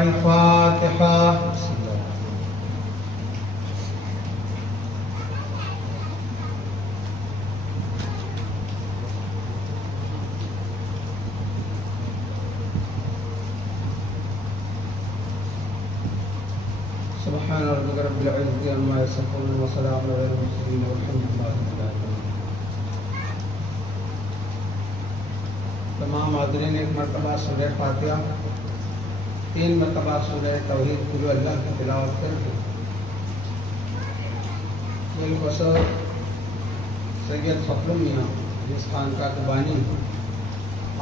الفاتحة. سبحان ربك رب العزة عما يصفون وسلام على المرسلين والحمد لله رب العالمين. تمام حاضرین ایک مرتبہ سورہ فاتحہ 3 مرتبہ سورہ توحید قل اللہ کی تلاوت کر کے بالخصوص سید فخر میاں جس خانقاہ کے بانی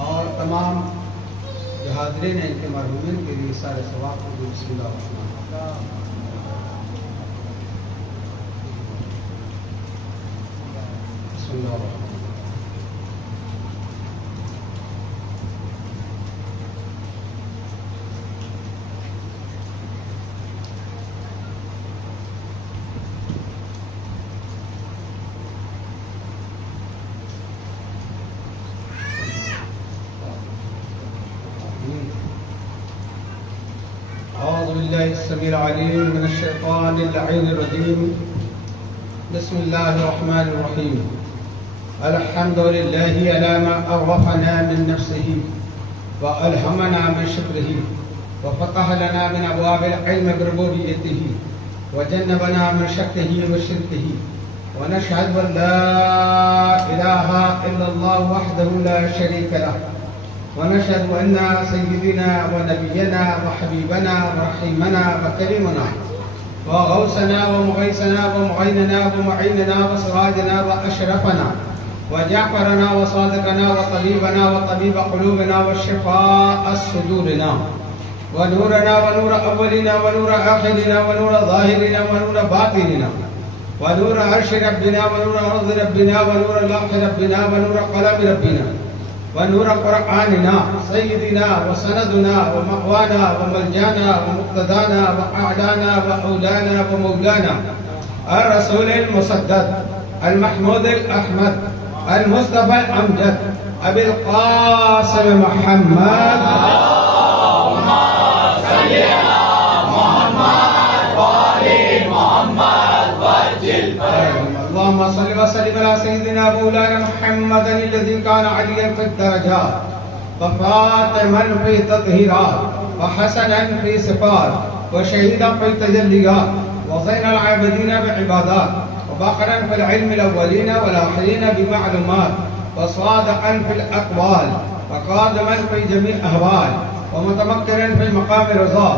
اور تمام جو حاضرین ہیں ان کے مرحومین کے لیے سارے ثواب کو بسم اللہ الرحمن الرحیم. بسم اللہ الرحمن الرحیم. أعوذ بالله السميع العليم من الشيطان اللعين الرجيم. بسم الله الرحمن الرحيم. الحمد لله على ما عرفنا من نفسه وألهمنا من شكره وفتح لنا من أبواب العلم بربوبيته وجنبنا من شكه وشركه ونشهد أن لا إله إلا الله وحده لا شريك له ونشهد أن سيدنا ونبينا وحبيبنا ورحيمنا وكريمنا وغوثنا ومغيثنا ومعيننا ومعيننا وسراجنا وأشرفنا وجعفرنا وصادقنا وطبيبنا وطبيب قلوبنا وشفاء صدورنا ونورنا ونور أولنا ونور آخرنا ونور ظاهرنا ونور باطننا ونور عرش ربنا ونور أرض ربنا ونور لوح ربنا ونور قلم ربنا ونور قرآننا سيدنا وسندنا ومأوانا وملجانا ومقتدانا وأعلانا وأولانا ومولانا الرسول المسدد المحمود الأحمد المصطفى الأمجد أبي القاسم محمد. اللهم صل على محمد وآل محمد وعجل فرجهم. اللهم صل وسلم على سيدنا مولانا محمد الذي كان عليا في الدرجات وفاطما في التطهيرات وحسنا في صفات وشهيدا في التجليات وزين العابدين بعبادات وباقرا في العلم الاولين والاخرين بمعلومات وصادقا في الاقوال وقادما في جميع الاهوال ومتمكنا في مقام الرضا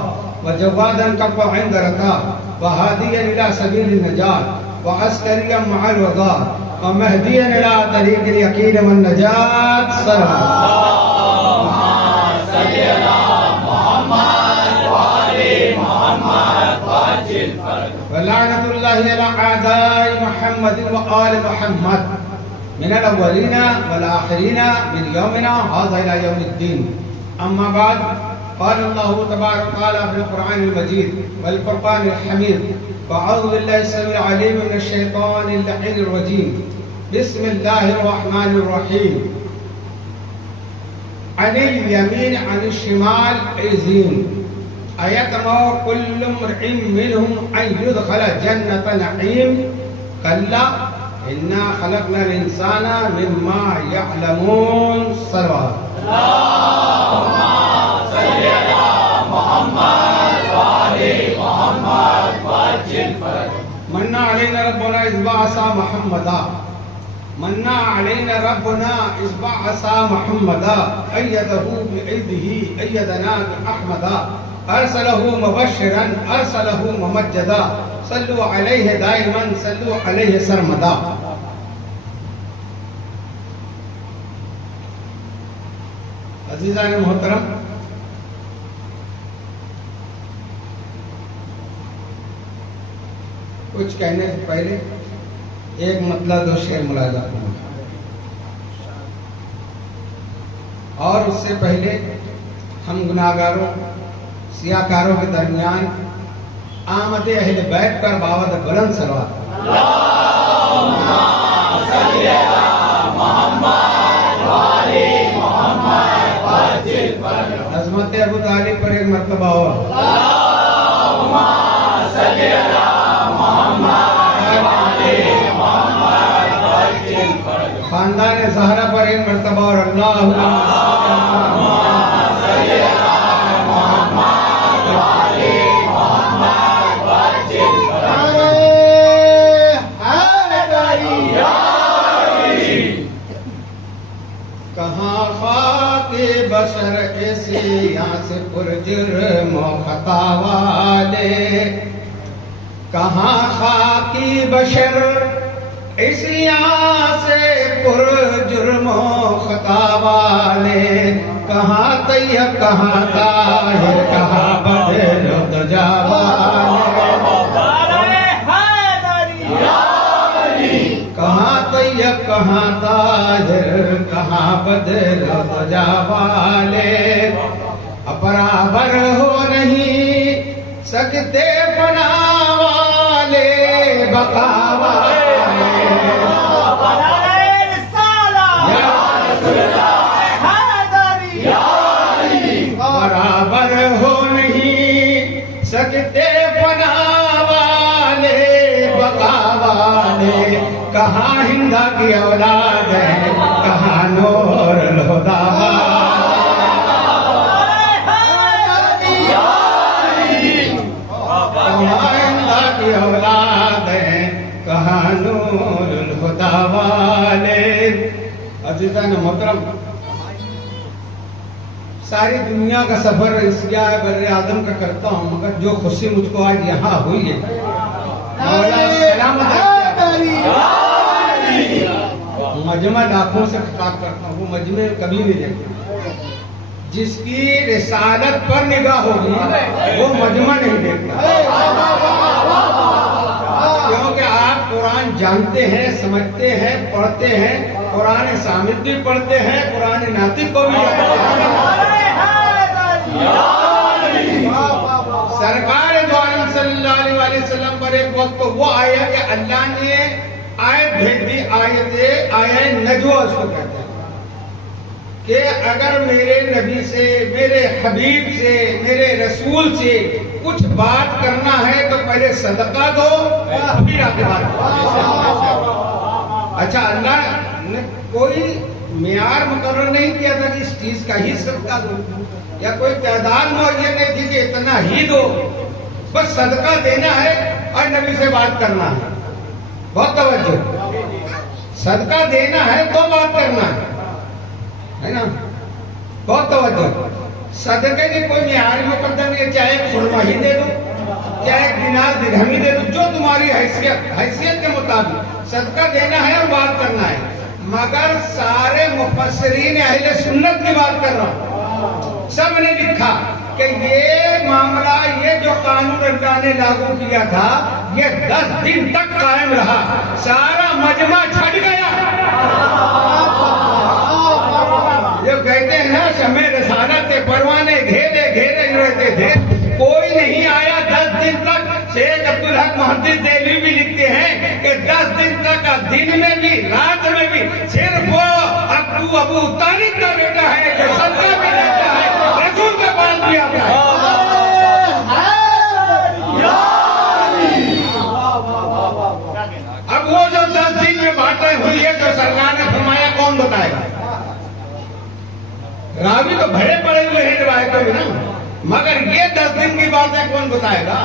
وجوادا كف عند ركاب وهاديا الى سبيل النجاه وعسكريا مع الوغار ومهديا الى طريق اليقين والنجاة. اللهم صل على محمد وآل محمد وعجل فرجهم. ولعنة الله على أعداء محمد وآل محمد من الأولين والآخرين من يومنا هذا إلى يوم الدين. أما بعد قال الله تبارك وتعالى في القرآن المجيد والفرقان الحميد فأعوذ بالله السميع العليم من الشيطان اللعين الرجيم. بسم الله الرحمن الرحيم. عن اليمين عن الشمال عزين أيطمع كل امرئ منهم أن يدخل جنة نعيم كلا إنا خلقنا الإنسان مما يعلمون. صلوات. اللهم صل على محمد وآل محمد وعجل فرجهم. من علينا ربنا إذ بعث محمدا من علينا ربنا إذ بعث محمدا أيده بأيده أيدنا بأحمدا أرسله مبشرا أرسله ممجدا صلوا عليه دائما صلوا عليه سرمدا. عزیزان محترم، کچھ کہنے سے پہلے ایک مطلب دو شعر ملاحظہ کروں اور اس سے پہلے ہم گناہگاروں سیاکاروں کے درمیان آمد اہل بیت پر باوت بلند صلوات. اللہم صلی علی محمد وآل محمد وعجل فرجهم. عظمت ابو طالب پر ایک مرتبہ مرتبہ اور خاندان زہرا پر ایک مرتبہ اور اللہم کہاں خاک بشر ایسی یہاں سے پرجرم و خطا والے، کہاں خاکی بشر اسی یہاں سے پرجرم و خطا والے، کہاں طیب کہاں طاہر کہاں بدر و دجا والے، کہاں طیب کہاں طاہر کہاں بدر و دجا والے، برابر ہو نہیں سکتے فنا والے بقا والے، برابر ہو نہیں سکتے فنا والے بقا والے، کہاں ہندا کی اولاد ہے کہاں نور الہدا اولاد ہیں کہاں نور الہدا والے۔ عزیزان محترم، ساری دنیا کا سفر ایشیا بر اعظم کا کرتا ہوں، مگر جو خوشی مجھ کو آج یہاں ہوئی ہے مولا سلامت مجمع لاکھوں سے خطاب کرتا ہوں، وہ مجمع کبھی نہیں دیکھتا، جس کی رسالت پر نگاہ ہوگی وہ مجمع نہیں دیکھتا، کیونکہ آپ قرآن جانتے ہیں، سمجھتے ہیں، پڑھتے ہیں، قرآن سامد بھی پڑھتے ہیں، قرآن ناطق کو بھی جانتے ہیں۔ سرکار دو عالم صلی اللہ علیہ وسلم پر ایک وقت وہ آیا کہ اللہ نے آیت بھیج دی، آیت نجوہ اس کو کہتے ہیں، کہ اگر میرے نبی سے، میرے حبیب سے، میرے رسول سے کچھ بات کرنا ہے تو پہلے صدقہ دو پھر آگے بات کرو۔ اچھا، اللہ نے کوئی معیار مقرر نہیں کیا تھا کہ اس چیز کا ہی صدقہ دو، یا کوئی تعداد معین نہیں تھی کہ اتنا ہی دو، بس صدقہ دینا ہے اور نبی سے بات کرنا ہے۔ بہت توجہ، صدقہ دینا ہے تو بات کرنا ہے نا، بہت توجہ۔ صدقے کی کوئی معیار مقدر نہیں، چاہے ایک خرما ہی دے دو، چاہے ایک دینار درہم ہی دے دو، جو تمہاری حیثیت کے مطابق صدقہ دینا ہے اور بات کرنا ہے۔ مگر سارے مفسرین اہل سنت کی بات کر رہا ہوں، سب نے لکھا کہ یہ معاملہ، یہ جو قانون اللہ نے لاگو کیا تھا، یہ 10 دن تک قائم رہا، سارا مجمع چھٹ گیا۔ جو کہتے ہیں نا شمع رسالت پروانے گھیرے گھیرے رہتے تھے، کوئی نہیں آیا 10 دن تک۔ شیخ عبدالحق محدث دہلوی بھی لکھتے ہیں کہ 10 دن تک دن میں بھی رات میں بھی صرف وہ ابو طالب کا بیٹا ہے جو صدقہ بھی دیتا ہے، رسول کے پاس بھی آتا ہے۔ اب وہ جو 10 دن میں باتیں ہوئی ہے تو سرکار نے فرمایا کون بتائے گا؟ راوی تو بھرے پڑے ہوئے ہیں روایتوں میں نا، مگر یہ 10 دن کی باتیں کون بتائے گا؟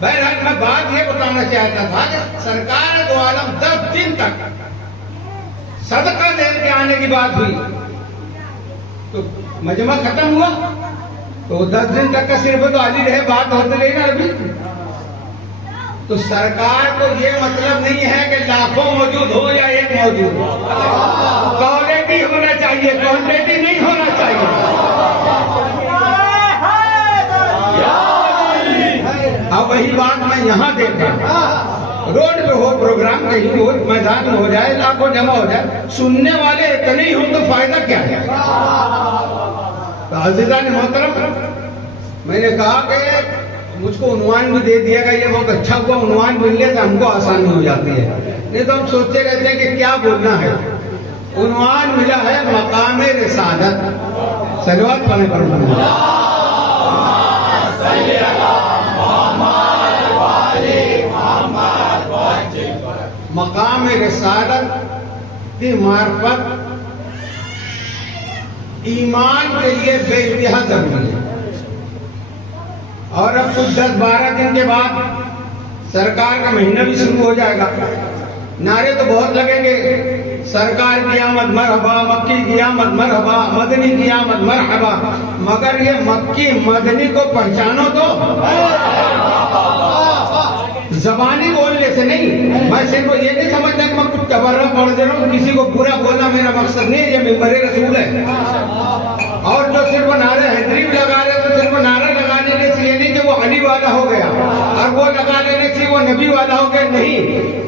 بہرحال میں بات یہ بتانا چاہتا تھا کہ سرکار دو عالم 10 دن تک صدقہ دے کے آنے کی بات ہوئی، تو مجمع ختم ہوا تو 10 دن تک کا صرف تو علی رہے، بات ہوتے رہی نا ابھی۔ تو سرکار کو یہ مطلب نہیں ہے کہ لاکھوں موجود ہو یا ایک موجود ہو، کوالٹی ہونا چاہیے، کوانٹیٹی نہیں ہونا چاہیے۔ اب وہی بات میں یہاں دیکھا، روڈ پہ ہو پروگرام، کہیں ہو میدان میں ہو جائے، لاکھوں جمع ہو جائے، سننے والے اتنے ہی ہوں تو فائدہ کیا ہے؟ تو عزیزان محترم، میں نے کہا کہ مجھ کو عنوان بھی دے دیا گا، یہ بہت اچھا ہوا، عنوان مل گیا تو ہم کو آسانی ہو جاتی ہے، نہیں تو ہم سوچتے رہتے ہیں کہ کیا بولنا ہے۔ عنوان ملا ہے مقام رسالت، صلوات پڑھنے پر مقام رسالت کی معرفت ایمان کے لیے بے انتہا ضروری ہے. اور اب کچھ 10-12 دن کے بعد سرکار کا مہینہ بھی شروع ہو جائے گا. نعرے تو بہت لگیں گے، سرکار کی آمد مرحبا، مکی کی آمد مرحبا، مدنی کی آمد مرحبا، مگر یہ مکی مدنی کو پہچانو تو زبانی بولنے سے نہیں. میں صرف یہ نہیں سمجھتا کہ میں کچھ تبرہ پڑھ دے رہا ہوں، کسی کو برا بولنا میرا مقصد نہیں. یہ ممبر رسول ہے. اور جو صرف نعرہ حیدری لگا رہے تو صرف نعرہ لگانے سے یہ نہیں کہ وہ علی والا ہو گیا، اور وہ لگا لینے سے وہ نبی والا ہو گیا. نہیں،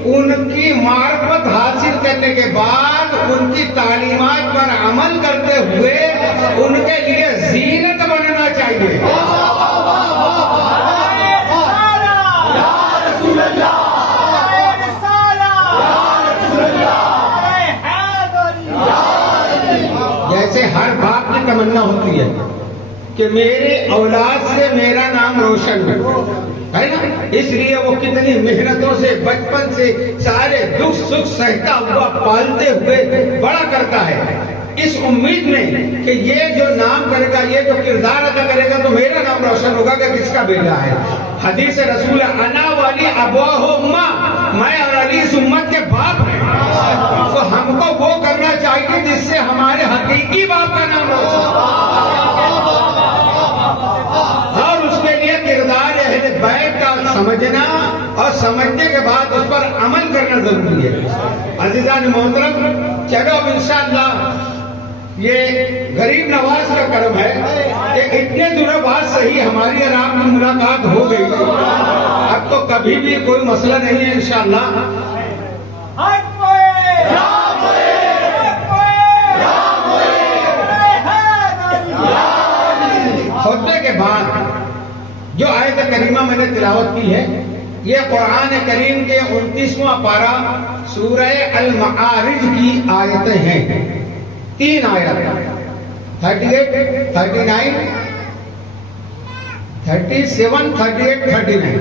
ان کی معرفت حاصل کرنے کے بعد ان کی تعلیمات پر عمل کرتے ہوئے ان کے لیے زینت بننا چاہیے. جیسے ہر باپ کی تمنا ہوتی ہے کہ میرے اولاد سے میرا نام روشن ہے نا، اس لیے وہ کتنی محنتوں سے بچپن سے سارے دکھ سکھ سہتا ہوا پالتے ہوئے بڑا کرتا ہے، اس امید میں کہ یہ جو نام کرے گا، یہ جو کردار ادا کرے گا تو میرا نام روشن ہوگا کہ کس کا بیٹا ہے. حدیث رسول انا والی ابواہ امہ، میں اور علی اس امت کے باپ ہیں. تو ہم کو وہ کرنا چاہیے جس سے ہمارے حقیقی باپ کا نام روشن ہو، اور اس کے لیے کردار اہل بیت کا سمجھنا اور سمجھنے کے بعد اس پر عمل کرنا ضروری ہے. عزیزان محترم، چلو اب انشاءاللہ یہ غریب نواز کا کرم ہے کہ اتنے دنوں بعد صحیح ہماری اور آپ کی ملاقات ہو گئی. اب تو کبھی بھی کوئی مسئلہ نہیں ہے انشاءاللہ. خطبے کے بعد جو آیت کریمہ میں نے تلاوت کی ہے، یہ قرآن کریم کے 29واں پارہ سورہ المعارج کی آیتیں ہیں. 3 آیت 38 39 37 38 39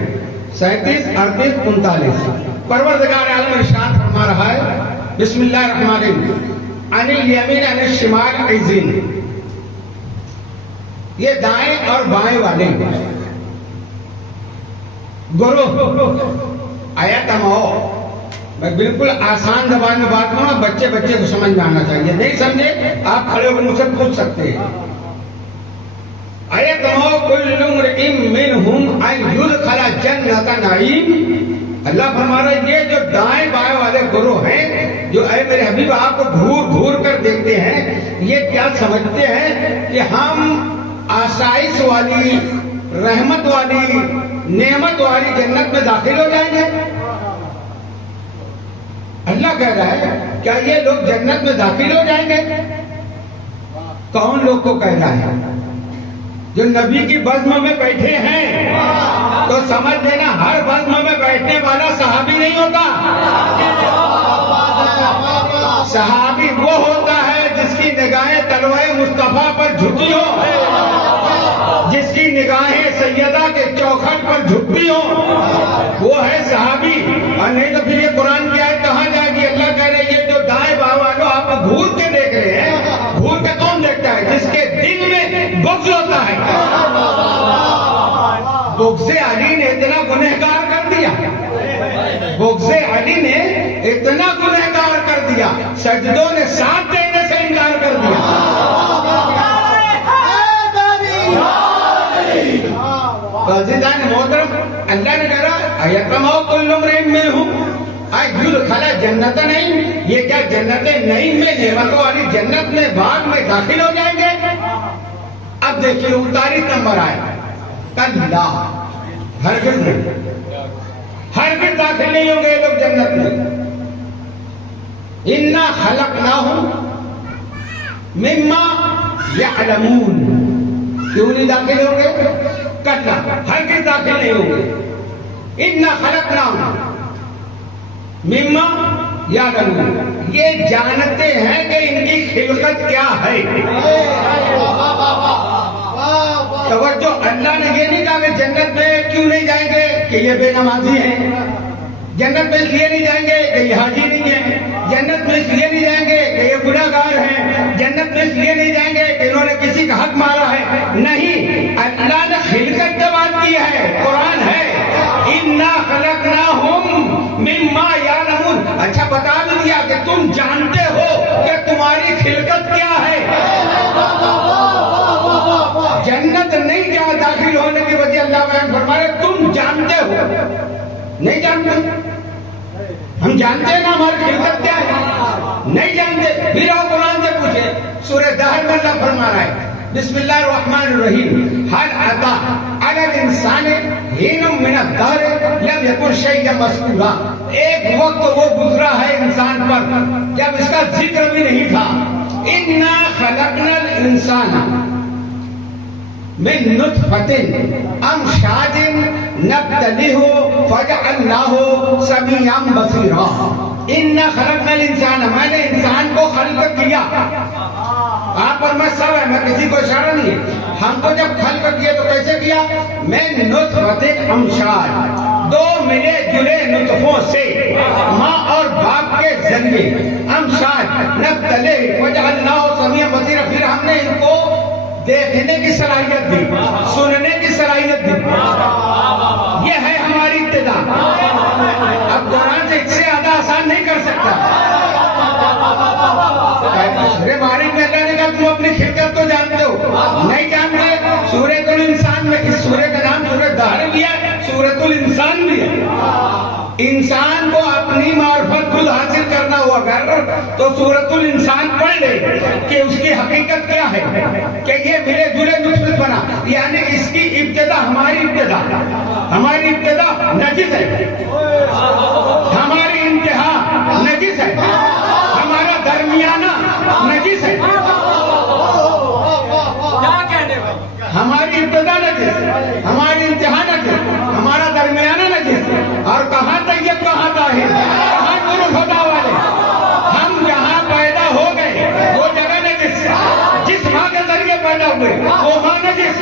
37 38 39. پروردگار عالم ارشاد فرما رہا ہے، بسم اللہ الرحمن الرحیم، عن الیمین عن الشمال عزین. یہ دائیں اور بائیں والے گروہ آیت ہمو. میں بالکل آسان زبان میں بات کروں، بچے کو سمجھ میں آنا چاہیے. نہیں سمجھے آپ کھڑے ہو کر مجھ سے پوچھ سکتے ہیں. آیت ہمو کل امرئ منہم ان یدخل جنت نعیم. اللہ فرما رہا ہے یہ جو دائیں بائیں والے گروہ ہیں، جو اے میرے حبیب آپ کو گھور گھور کر دیکھتے ہیں، یہ کیا سمجھتے ہیں کہ ہم آسائش والی، رحمت والی، نعمت والی جنت میں داخل ہو جائیں گے. اللہ کہہ رہا ہے کیا یہ لوگ جنت میں داخل ہو جائیں گے؟ کون لوگ کو کہہ رہا ہے؟ جو نبی کی بزم میں بیٹھے ہیں. تو سمجھ لینا ہر بزم میں بیٹھنے والا صحابی نہیں ہوتا. صحابی وہ ہوتا ہے جس کی نگاہیں طلوع مصطفیٰ پر جھکی ہو، جس کی نگاہیں سیدہ کے چوکھٹ پر جھکتی ہو، وہ ہے صحابی. اور نہیں تو پھر یہ قرآن کی آیت کہاں جائے گی؟ اللہ کہہ رہے یہ جو دائیں بائیں والوں آپ کو گھور کے دیکھ رہے ہیں، گھور کے کون دیکھتا ہے؟ جس کے دل میں بغض ہوتا ہے. بغض علی نے اتنا گنہگار کر دیا، بغض علی نے اتنا گنہگار کر دیا، سجدوں نے ساتھ دینے سے انکار کر دیا. عزیزان محترم، اللہ نے کہا ایتمو کل امرئ منہم ان یدخل جنت نعیم. یہ کیا جنت نعیم میں، نعمتوں والی جنت میں، باغ میں داخل ہو جائیں گے؟ اب دیکھیے 39 نمبر آئے، کلا ہرگز نہیں، ہرگز داخل نہیں ہوں گے یہ لوگ جنت میں. انا خلقناہم مما یعلمون. کیوں نہیں داخل ہوں گے؟ کلا ہرگز داخل نہیں ہوں گے. انا خلقناہم مما یعلمون. یہ جانتے ہیں کہ ان کی خلقت کیا ہے. توجہ، اللہ نے یہ نہیں کہا کہ جنت میں کیوں نہیں جائیں گے کہ یہ بے نمازی ہیں، جنت میں اس لیے نہیں جائیں گے کہ یہ حاجی نہیں ہے، جنت میں اس لیے نہیں جائیں گے کہ یہ گناہ گار ہیں، جنت میں اس لیے نہیں جائیں گے کہ انہوں نے کسی کا حق مارا ہے. نہیں، اللہ نے خلقت کا بات کی ہے. قرآن ہے اِنَّا خَلَقْنَاهُمْ مِمَّا يَعْلَمُونَ. اچھا بتا بھی دیا کہ تم جانتے ہو کہ تمہاری خلقت کیا ہے. جنت نہیں جہاں داخل ہونے کی وجہ اللہ بیان فرما رہے تم جانتے ہو. نہیں جانتے، ہم جانتے ہیں نا ہماری خلقت کیا ہے؟ نہیں جانتے. پھر آپ قرآن سے پوچھیں، سورہ دہر میں اللہ فرما رہا ہے بسم اللہ الرحمن الرحیم هل اتى على الانسان حين من الدهر لم يكن شيئا مذکورا. ایک وقت وہ گزرا ہے انسان پر جب اس کا ذکر بھی نہیں تھا. انا خلقنا الانسان من نطفة امشاج نبتليه فجعلناه سميعا بصيرا. انا خلقنا الانسان، میں نے انسان کو خلق کیا. آپ پر میں سب ہے، میں کسی کو اشارہ نہیں ہے. ہم کو جب خلق کیا تو کیسے کیا؟ میں نطفہ امشاج، دو ملے جلے نطفوں سے ماں اور باپ کے ذریعے. امشاج نبتلے وجعلناہ سمیعا بصیرا. پھر ہم نے ان کو دیکھنے کی صلاحیت دی، سننے کی صلاحیت دی. یہ ہے ہماری ابتدا. اب قرآن سے اس سے زیادہ آسان نہیں کر سکتا. سورہ معارج میں اللہ نے کہا تم اپنی خلقت کو جانتے ہو، نہیں جانتے. سورۃ الانسان میں اس سورہ کا نام سورۃ دہر بھی ہے، سورۃ الانسان بھی ہے. انسان کو اپنی معرفت خود حاصل کرنا ہوا اگر تو سورۃ الانسان پڑھ لے کہ اس کی حقیقت کیا ہے، کہ یہ ملے جلے نطفے بنا. یعنی اس کی ابتدا ہماری ابتدا نجس ہے، ہماری انتہا نجس ہے، ہمارا درمیانہ نجس ہے. ہماری ابتدا نجس، ہماری انتہا نجس، ہمارا درمیانہ نجس. اور کہاں طیب کہاں طاہر، کہاں گرو خدا والے. ہم جہاں پیدا ہو گئے وہ جگہ نجس، جس ماں کے ذریعے پیدا ہوئے وہ ماں نجس.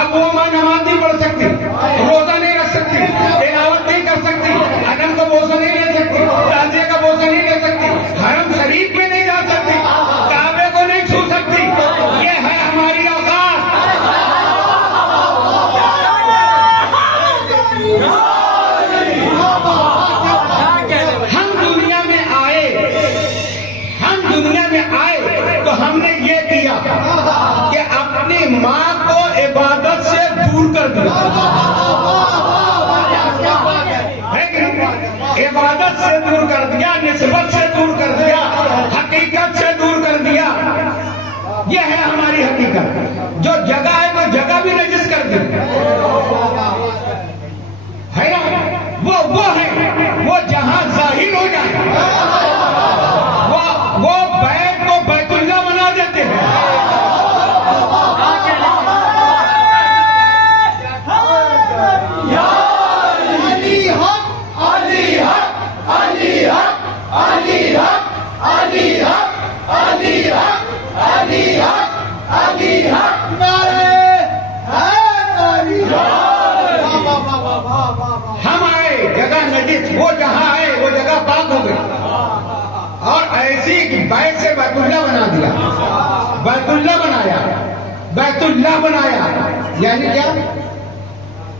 اب وہ ماں نماز نہیں پڑھ سکتی، روزہ نہیں رکھ سکتی، تلاوت نہیں کر سکتی، عدم کا بوسہ نہیں لے سکتی، تعزیہ کا بوسہ نہیں لے سکتی، حرم شریف میں نہیں جا سکتی، کعبے کو نہیں چھو سکتی. یہ ہے ہماری اوقات. ہم دنیا میں آئے تو ہم نے یہ کیا کہ اپنی ماں کو عبادت سے دور کر دیا. عبادت سے دور کر دیا، نسبت سے دور کر دیا، حقیقت سے دور کر دیا. یہ ہے ہماری حقیقت. جو جگہ ہے وہ جگہ بھی نجس کر دی ہے نا. وہ ہے وہ جہاں ظاہر ہو جائے وہ بیت کو بیت اللہ بنا دیتے ہیں. ہم آئے جگہ نجس، وہ جہاں آئے وہ جگہ پاک ہو گئی. اور ایسی بیت سے بیت اللہ بنا دیا، بیت اللہ بنایا. یعنی کیا؟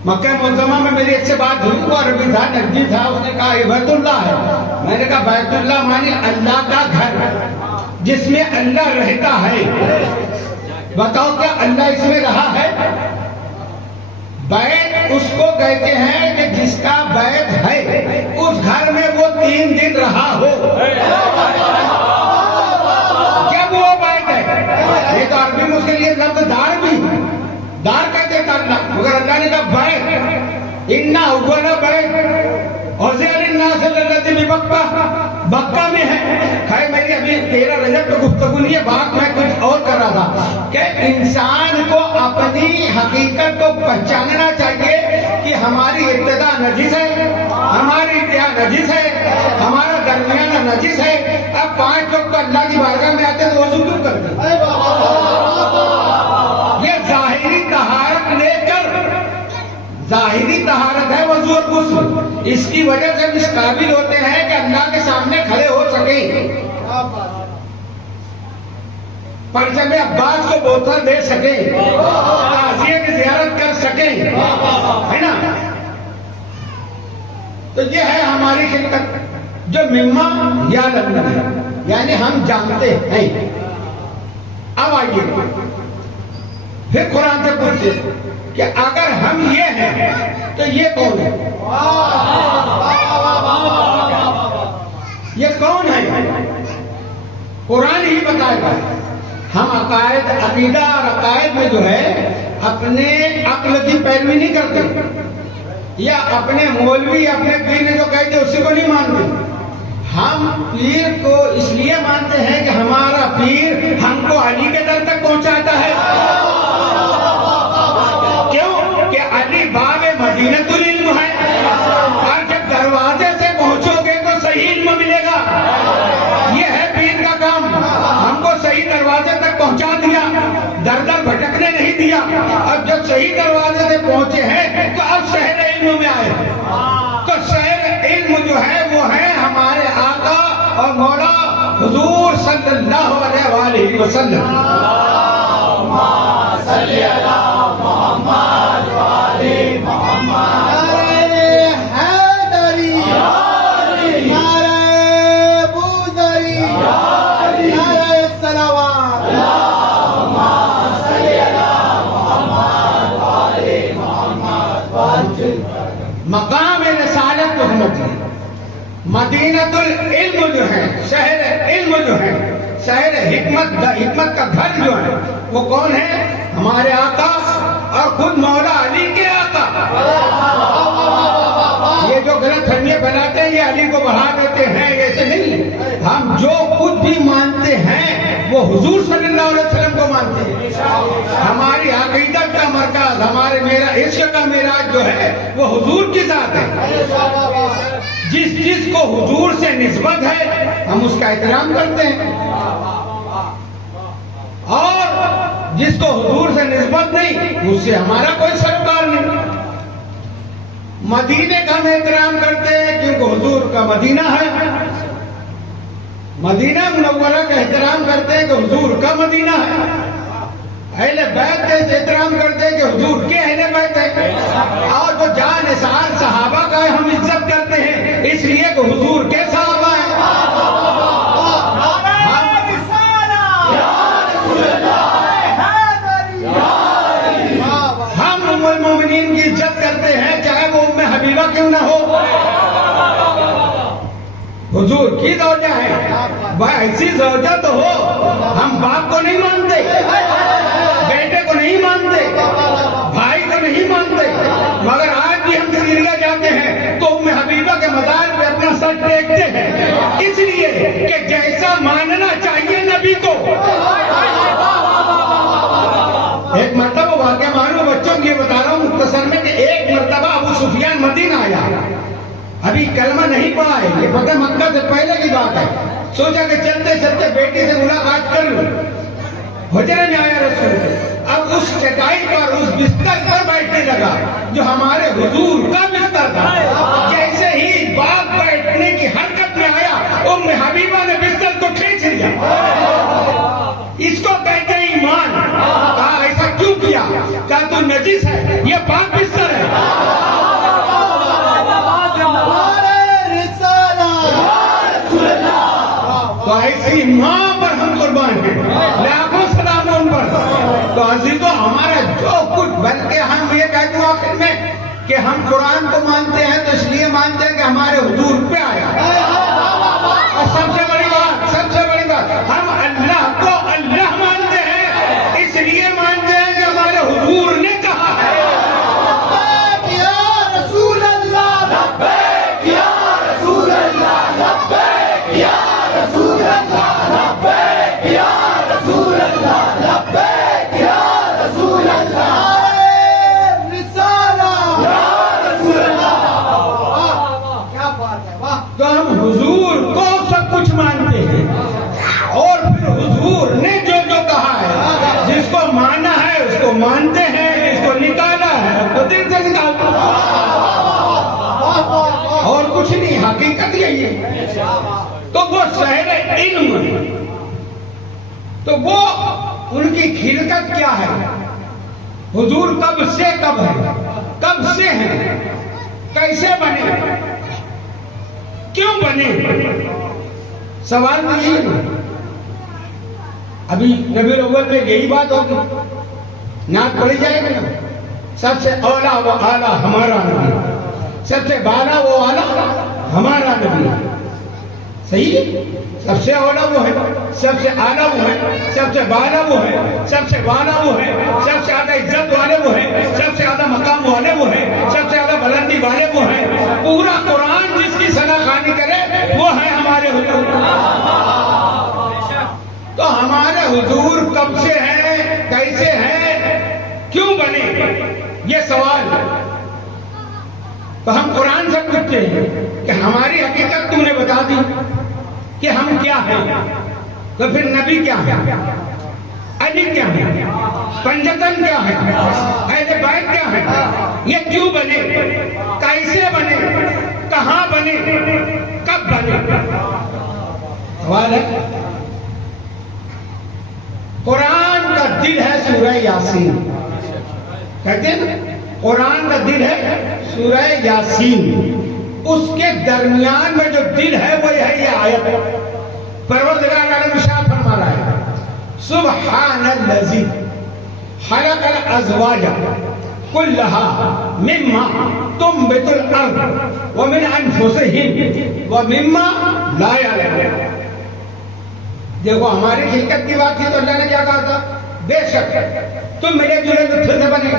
مکہ معظمہ میں میری ایک سے بات ہوئی، وہ عربی تھا، نجدی تھا. اس نے کہا یہ بیت اللہ ہے. میں نے کہا بیت اللہ مانی اللہ کا گھر جس میں اللہ رہتا ہے. بتاؤ کیا اللہ اس میں رہا ہے؟ بیت اس کو کہتے ہیں کہ جس کا بیت ہے اس گھر میں وہ 3 دن رہا ہو. جب وہ بیت ہے، یہ تو عربی میں اس کے لیے لفظ دار کہتے تھا اللہ، مگر اللہ نے کہا بیت. انا اول بیت وضع للناس الذی ببکہ، بکہ میں ہے. خیر میری ابھی 13 رجب تو گفتگو نہیں ہے، بات میں کچھ اور کر رہا تھا کہ انسان کو اپنی حقیقت کو پہچاننا چاہیے کہ ہماری ابتدا نجس ہے، ہماری انتہا نجس ہے، ہمارا درمیانہ نجس ہے. اب 5 لوگ تو اللہ کی بارگاہ میں آتے تو وضو کیوں کرتے؟ یہ اس کی وجہ سے ہم اس قابل ہوتے ہیں کہ اللہ کے سامنے کھڑے ہو سکیں، پرچم عباس کو بوتل دے سکیں، تعزیے کی زیارت کر سکیں، ہے نا؟ تو یہ ہے ہماری خدمت جو مما یا لگنا ہے، یعنی ہم جانتے ہیں۔ اب آئیے پھر قرآن سے پوچھتے کہ اگر ہم یہ ہیں تو یہ کون ہے؟ یہ کون ہے؟ قرآن ہی بتائے گا۔ ہم عقائد، عقیدہ اور عقائد میں جو ہے اپنے عقل کی پیروی نہیں کرتے، یا اپنے مولوی اپنے پیر نے جو کہتے اسی کو نہیں مانتے۔ ہم پیر کو اس لیے مانتے ہیں کہ ہمارا پیر ہم کو علی کے در تک پہنچاتا ہے۔ کیوں کہ علی باب مدینۃ العلم ہے، اور جب دروازے سے پہنچو گے تو صحیح علم ملے گا۔ یہ ہے پیر کا کام، ہم کو صحیح دروازے تک پہنچا دیا، در در بھٹکنے نہیں دیا۔ اب جب صحیح دروازے سے پہنچے ہیں تو اب شہر علم میں آئے۔ تو شہر علم جو ہے وہ ہے ہمارے آقا اور مولا حضور صلی اللہ علیہ وآلہ وسلم۔ اللہم صلی علی محمد وآل محمد۔ مقام رسالت محمد، مدینۃ العلم جو ہے، شہر علم جو ہے، شہر حکمت کا گھر جو ہے، وہ کون ہے؟ ہمارے آقا اور خود مولا علی کے آقا۔ یہ جو غلط فہمیاں بناتے ہیں یہ علی کو بڑھا دیتے ہیں، ایسے نہیں۔ ہم جو کچھ بھی مانتے ہیں وہ حضور صلی اللہ علیہ وسلم کو مانتے ہیں۔ ہماری عقیدت کا مرکز، ہمارے عشق کا معراج جو ہے وہ حضور کی ذات ہے۔ جس کو حضور سے نسبت ہے ہم اس کا احترام کرتے ہیں، اور جس کو حضور سے نسبت نہیں اس سے ہمارا کوئی سروکار نہیں۔ مدینے کا ہم احترام کرتے ہیں کیونکہ حضور کا مدینہ ہے، مدینہ منورہ کا احترام کرتے ہیں کہ حضور کا مدینہ ہے۔ اہل بیت کا احترام کرتے ہیں کہ حضور کے اہل بیت ہے، اور جو جان نثار صحابہ کا ہم عزت کرتے ہیں اس لیے کہ حضور کے صحابہ ہیں۔ ہم ام المومنین کی عزت کرتے ہیں چاہے وہ ام حبیبہ کیوں نہ ہو، حضور کی زوجہ ہے، ایسی زوجہ تو ہو۔ ہم باپ کو نہیں مانتے، بیٹے کو نہیں مانتے، بھائی کو نہیں مانتے، مگر آج بھی ہم سیریا جاتے ہیں تو ام حبیبہ کے مزار پہ اپنا سر ٹیکتے ہیں، اس لیے کہ جیسا ماننا چاہیے نبی کو۔ ایک مرتبہ واقعہ معلوم بچوں کی بتا رہا ہوں مختصر میں، کہ ایک مرتبہ ابو سفیان مدینہ آیا، ابھی کلمہ نہیں پڑھا ہے، یہ فتح مکہ سے پہلے کی بات ہے، سوچا کہ چلتے چلتے بیٹی سے ملاقات کر لوں، حجرے میں آیا رسول کے، اب اس چٹائی پر اس بستر پر بیٹھنے لگا جو ہمارے حضور کا بستر تھا۔ جیسے ہی باپ بیٹھنے کی حرکت میں آیا ام حبیبہ نے بستر کو کھینچ لیا۔ اس کو کہتے ہیں ایمان۔ کہا ایسا کیوں کیا؟ کہا تو نجس ہے، یہ پاک بستر ہے۔ تو ایسی ماں پر ہم قربان ہیں، لاکھوں سلام ان پر۔ تو عزیزوں ہمارا جو کچھ، بلکہ ہم یہ کہتے ہیں آخر میں کہ ہم قرآن کو مانتے ہیں تو اس لیے مانتے ہیں کہ ہمارے حضور پہ آیا۔ اور سب سے بڑی بات ہم اللہ کو اللہ مانتے ہیں، اس لیے مانتے ہیں کہ ہمارے حضور نے کہا ہے۔ تو ہم حضور کو سب کچھ مانتے ہیں، اور پھر حضور نے جو کہا ہے، جس کو مانا ہے اس کو مانتے ہیں، جس کو نکالا ہے اس کو دل سے نکالتے ہیں۔ کچھ نہیں، حقیقت یہی ہے. تو وہ شہر علم ہے. تو وہ ان کی خلقت کیا ہے؟ حضور کب سے کب ہے، کب سے ہیں، کیسے بنے، کیوں بنے؟ سوال تو یہی ہے. ابھی نبی الاول میں یہی بات ہوگی، نعت پڑھی جائے گی نا، سب سے اولا و اعلیٰ ہمارا نبی، سب سے بالا و اعلیٰ ہمارا نبی. صحیح؟ سب سے اولا وہ ہے، سب سے اعلیٰ وہ ہے، سب سے بالا وہ ہے، سب سے بالا وہ ہے، سب سے زیادہ عزت والے وہ ہے، سب سے زیادہ مقام والے وہ ہے، سب سے زیادہ بلندی والے وہ ہیں. پورا قرآن جس کی ثنا خوانی کرے وہ ہے ہمارے حضور. تو ہمارے حضور کب سے ہیں، کیسے ہیں، کیوں بنے، یہ سوال. تو ہم قرآن سے پوچھتے ہیں کہ ہماری حقیقت تم نے بتا دی کہ ہم کیا ہیں. تو پھر نبی کیا ہے، علی کیا ہے، پنجتن کیا ہے، اہل بیت کیا ہے، یہ کیوں بنے، کیسے بنے، کہاں بنے، کب بنے؟ سوال ہے. قرآن کا دل ہے سورہ یاسین. کہتے ہیں نا قرآن کا دل ہے سورہ یاسین. اس کے درمیان میں جو دل ہے وہ ہے یہ آیت. پروردگار عالم ارشاد فرما رہا ہے سبحان الذی خلق الازواج کلھا مما تنبت الارض ومن انفسہم ومما لا یعلمون. دیکھو ہماری خلقت کی بات تھی تو اللہ نے کیا کہا تھا؟ بے شک تم ملے جلے نطفے سے بنے،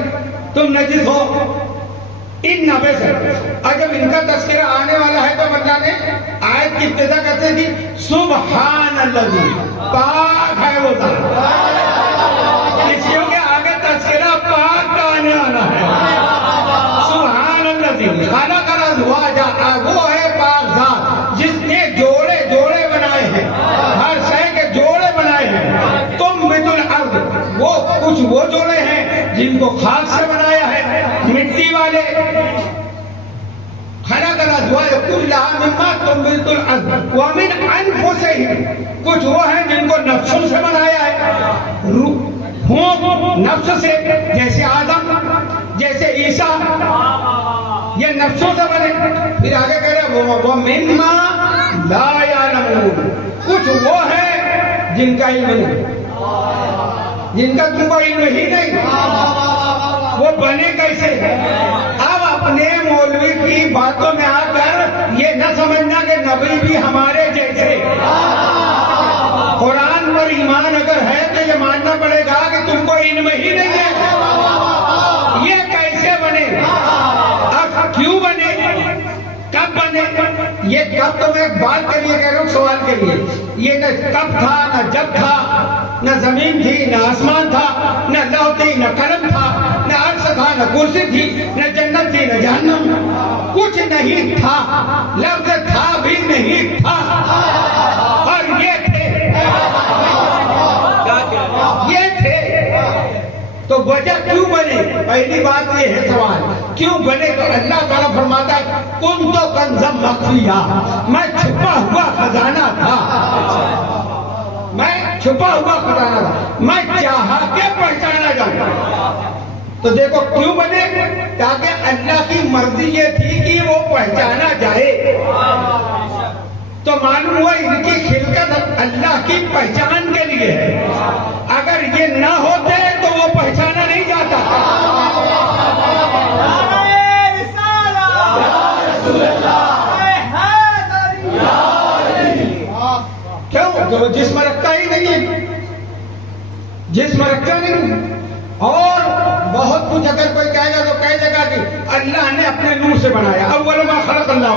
تم نجس ہو. ان نبے سے اور جب ان کا تذکرہ آنے والا ہے تو اللہ نے آیت کی ابتدا کرتے تھی سبحان الذی، پاک ہے وہ ذات. کسیوں کے آگے تذکرہ پاک کا آنے والا ہے. سبحان الذی خلق الازواج، وہ ہے پاک ذات جس نے جوڑے جوڑے بنائے ہیں، ہر شے کے جوڑے بنائے ہیں. تم بت الارض، وہ کچھ وہ جوڑے ہیں جن کو خاک سے بنایا ہے، مٹی والے. خلق الازواج کلھا مما تنبت الارض ومن انفسہم، کچھ وہ ہیں جن کو نفسوں سے بنایا ہے، نفس سے، جیسے آدم، جیسے عیسیٰ، یہ نفسوں سے بنے. پھر آگے کہہ رہے وَمِمَّا لَا يَعْلَمُونَ، کچھ وہ ہیں جن کا علم نہیں، جن کا تم کو علم ہی نہیں. وہ بنے کیسے؟ اب اپنے مولوی کی باتوں میں آ کر یہ نہ سمجھنا کہ نبی بھی ہمارے جیسے. قرآن پر ایمان اگر ہے تو یہ ماننا پڑے گا کہ تم کو علم ہی نہیں ہے. یہ کیسے بنے، اب کیوں بنے، کب بنے؟ یہ کب تو میں بات کے لیے کہہ رہا ہوں، سوال کے لیے. یہ نہ کب تھا نہ جب تھا، نہ زمین تھی نہ آسمان تھا، نہ لوح تھی نہ قلم تھا، نہ عرش تھا نہ کرسی تھی، نہ جنت تھی نہ جہنم، کچھ نہیں تھا. لفظ تھا بھی نہیں تھا، اور یہ تھے، یہ تھے. تو وجہ کیوں بنے؟ پہلی بات یہ ہے سوال کیوں بنے. تو اللہ تعالیٰ فرماتا ہے کن تو کنزم مخفیہ، میں چھپا ہوا خزانہ تھا، میں چھپا ہوا خزانہ تھا، میں چاہا کے پہچانا جاؤں. تو دیکھو کیوں بنے، تاکہ اللہ کی مرضی یہ تھی کہ وہ پہچانا جائے. تو معلوم ہوا ان کی خلقت اللہ کی پہچان کے لیے ہے. اگر یہ نہ ہوتے تو وہ پہچانا نہیں جاتا. کیوں؟ تو جسم رکھتا ہی نہیں ہے، جسم رکھتا نہیں. اور بہت کچھ اگر کوئی کہے گا تو کہے گا کہ اللہ نے اپنے نور سے بنایا. اول ما خلق اللہ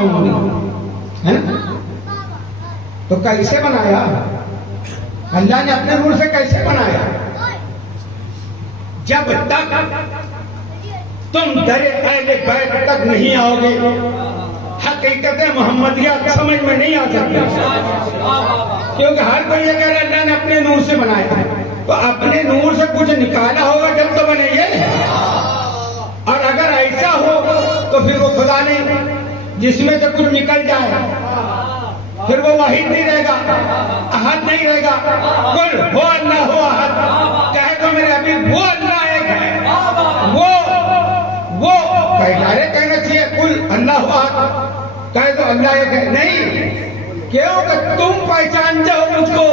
ہے نا. تو کیسے بنایا؟ اللہ نے اپنے نور سے کیسے بنایا؟ جب تک تم درِ اہل بیت تک نہیں آؤ گے حقیقت محمدیہ سمجھ میں نہیں آ سکتی. کیونکہ ہر کوئی یہ کہہ رہا ہے اللہ نے اپنے نور سے بنایا. تو اپنے نور سے کچھ نکالا ہوگا جب تو بنے یہ. اور اگر ایسا ہو تو پھر وہ خدا نہیں. جس میں سے کچھ نکل جائے، پھر وہ واحد نہیں رہے گا، احد نہیں رہے گا. قل هو اللہ احد، کہہ دو میرے حبیب وہ اللہ ایک ہے. وہ ڈائریکٹ کہنا چاہیے قل اللہ احد، کہہ دو اللہ ایک ہے. نہیں، کیوں کہ تم پہچانتے ہو مجھ کو،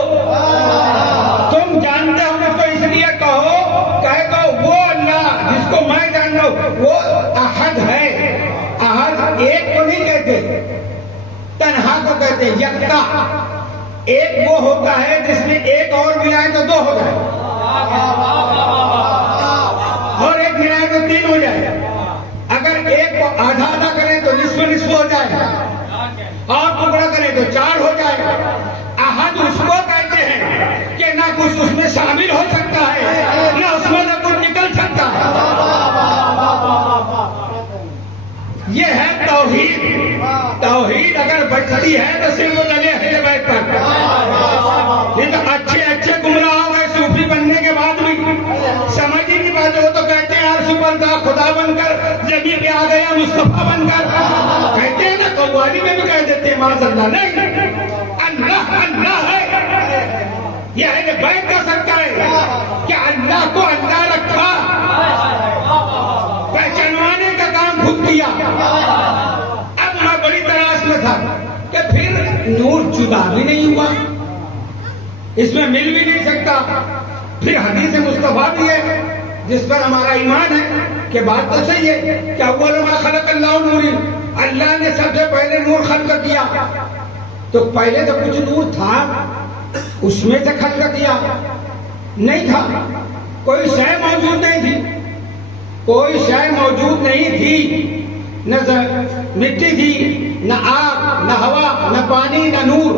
تم جانتے ہو مجھ کو، اس لیے کہہ دو وہ اللہ جس کو میں جانتا ہوں وہ احد ہے. احد ایک کو نہیں کہتے، تنہا کو کہتے ہیں، یکتا. ایک وہ ہوتا ہے جس میں ایک اور ملائے تو دو ہو جائے، اور ایک ملائے تو تین ہو جائے. اگر ایک کو آدھا آدھا کریں تو نصف ہو جائے، اور ٹکڑا کریں تو چار ہو جائے. احد اس کو کہتے ہیں کہ نہ کچھ اس میں شامل ہو سکتا ہے، نہ اس میں نہ کچھ نکل سکتا ہے. یہ ہے توحید. توحید اگر بچتی ہے تو صرف وہ لگے اہل بیت پر. لیکن اچھے گمراہ ہو گئے صوفی بننے کے بعد بھی سمجھ ہی نہیں پاتے. وہ تو کہتے ہیں عرش پر تھا خدا بن کر، زمین پہ آ گیا مصطفیٰ بن کر. کہتے ہیں نا، قوالی میں بھی کہہ دیتے ہیں معاذ اللہ. نہیں، اللہ ہے. یہ اہل بیت کا صدقہ ہے کہ اللہ کو اللہ رکھا، پہچانوانے کا کام خود کیا. اب میں بڑی تلاش میں تھا کہ پھر نور جدا بھی نہیں ہوا، اس میں مل بھی نہیں سکتا. پھر حدیث مصطفیٰ بھی ہے جس پر ہمارا ایمان ہے کہ بات تو صحیح ہے کہ اول ما خلق اللہ نور، اللہ نے سب سے پہلے نور خلق کیا. تو پہلے تو کچھ نور تھا، اس میں سے خلق کیا نہیں تھا. کوئی شے موجود نہیں تھی، کوئی شے موجود نہیں تھی. نہ مٹی تھی، نہ آگ، نہ ہوا، نہ پانی، نہ نور.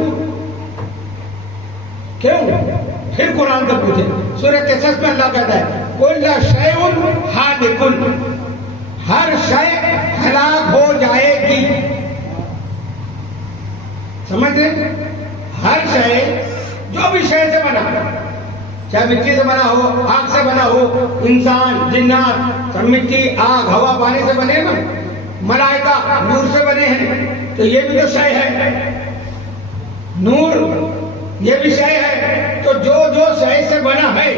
کیوں؟ پھر قرآن کو پوچھے، سورہ قصص میں اللہ کہتا ہے کل شیء ہالک، ہر شے ہلاک ہو جائے گی. سمجھ رہے؟ ہر شے، جو بھی شے سے بنا، چاہے مٹی سے بنا ہو، آگ سے بنا ہو، انسان، جنات، سب مٹی، آگ، ہوا، پانی سے بنے نا. ملائکہ نور سے بنے ہیں، تو یہ بھی تو شے ہے. نور یہ بھی شے ہے. تو جو شے سے بنا ہے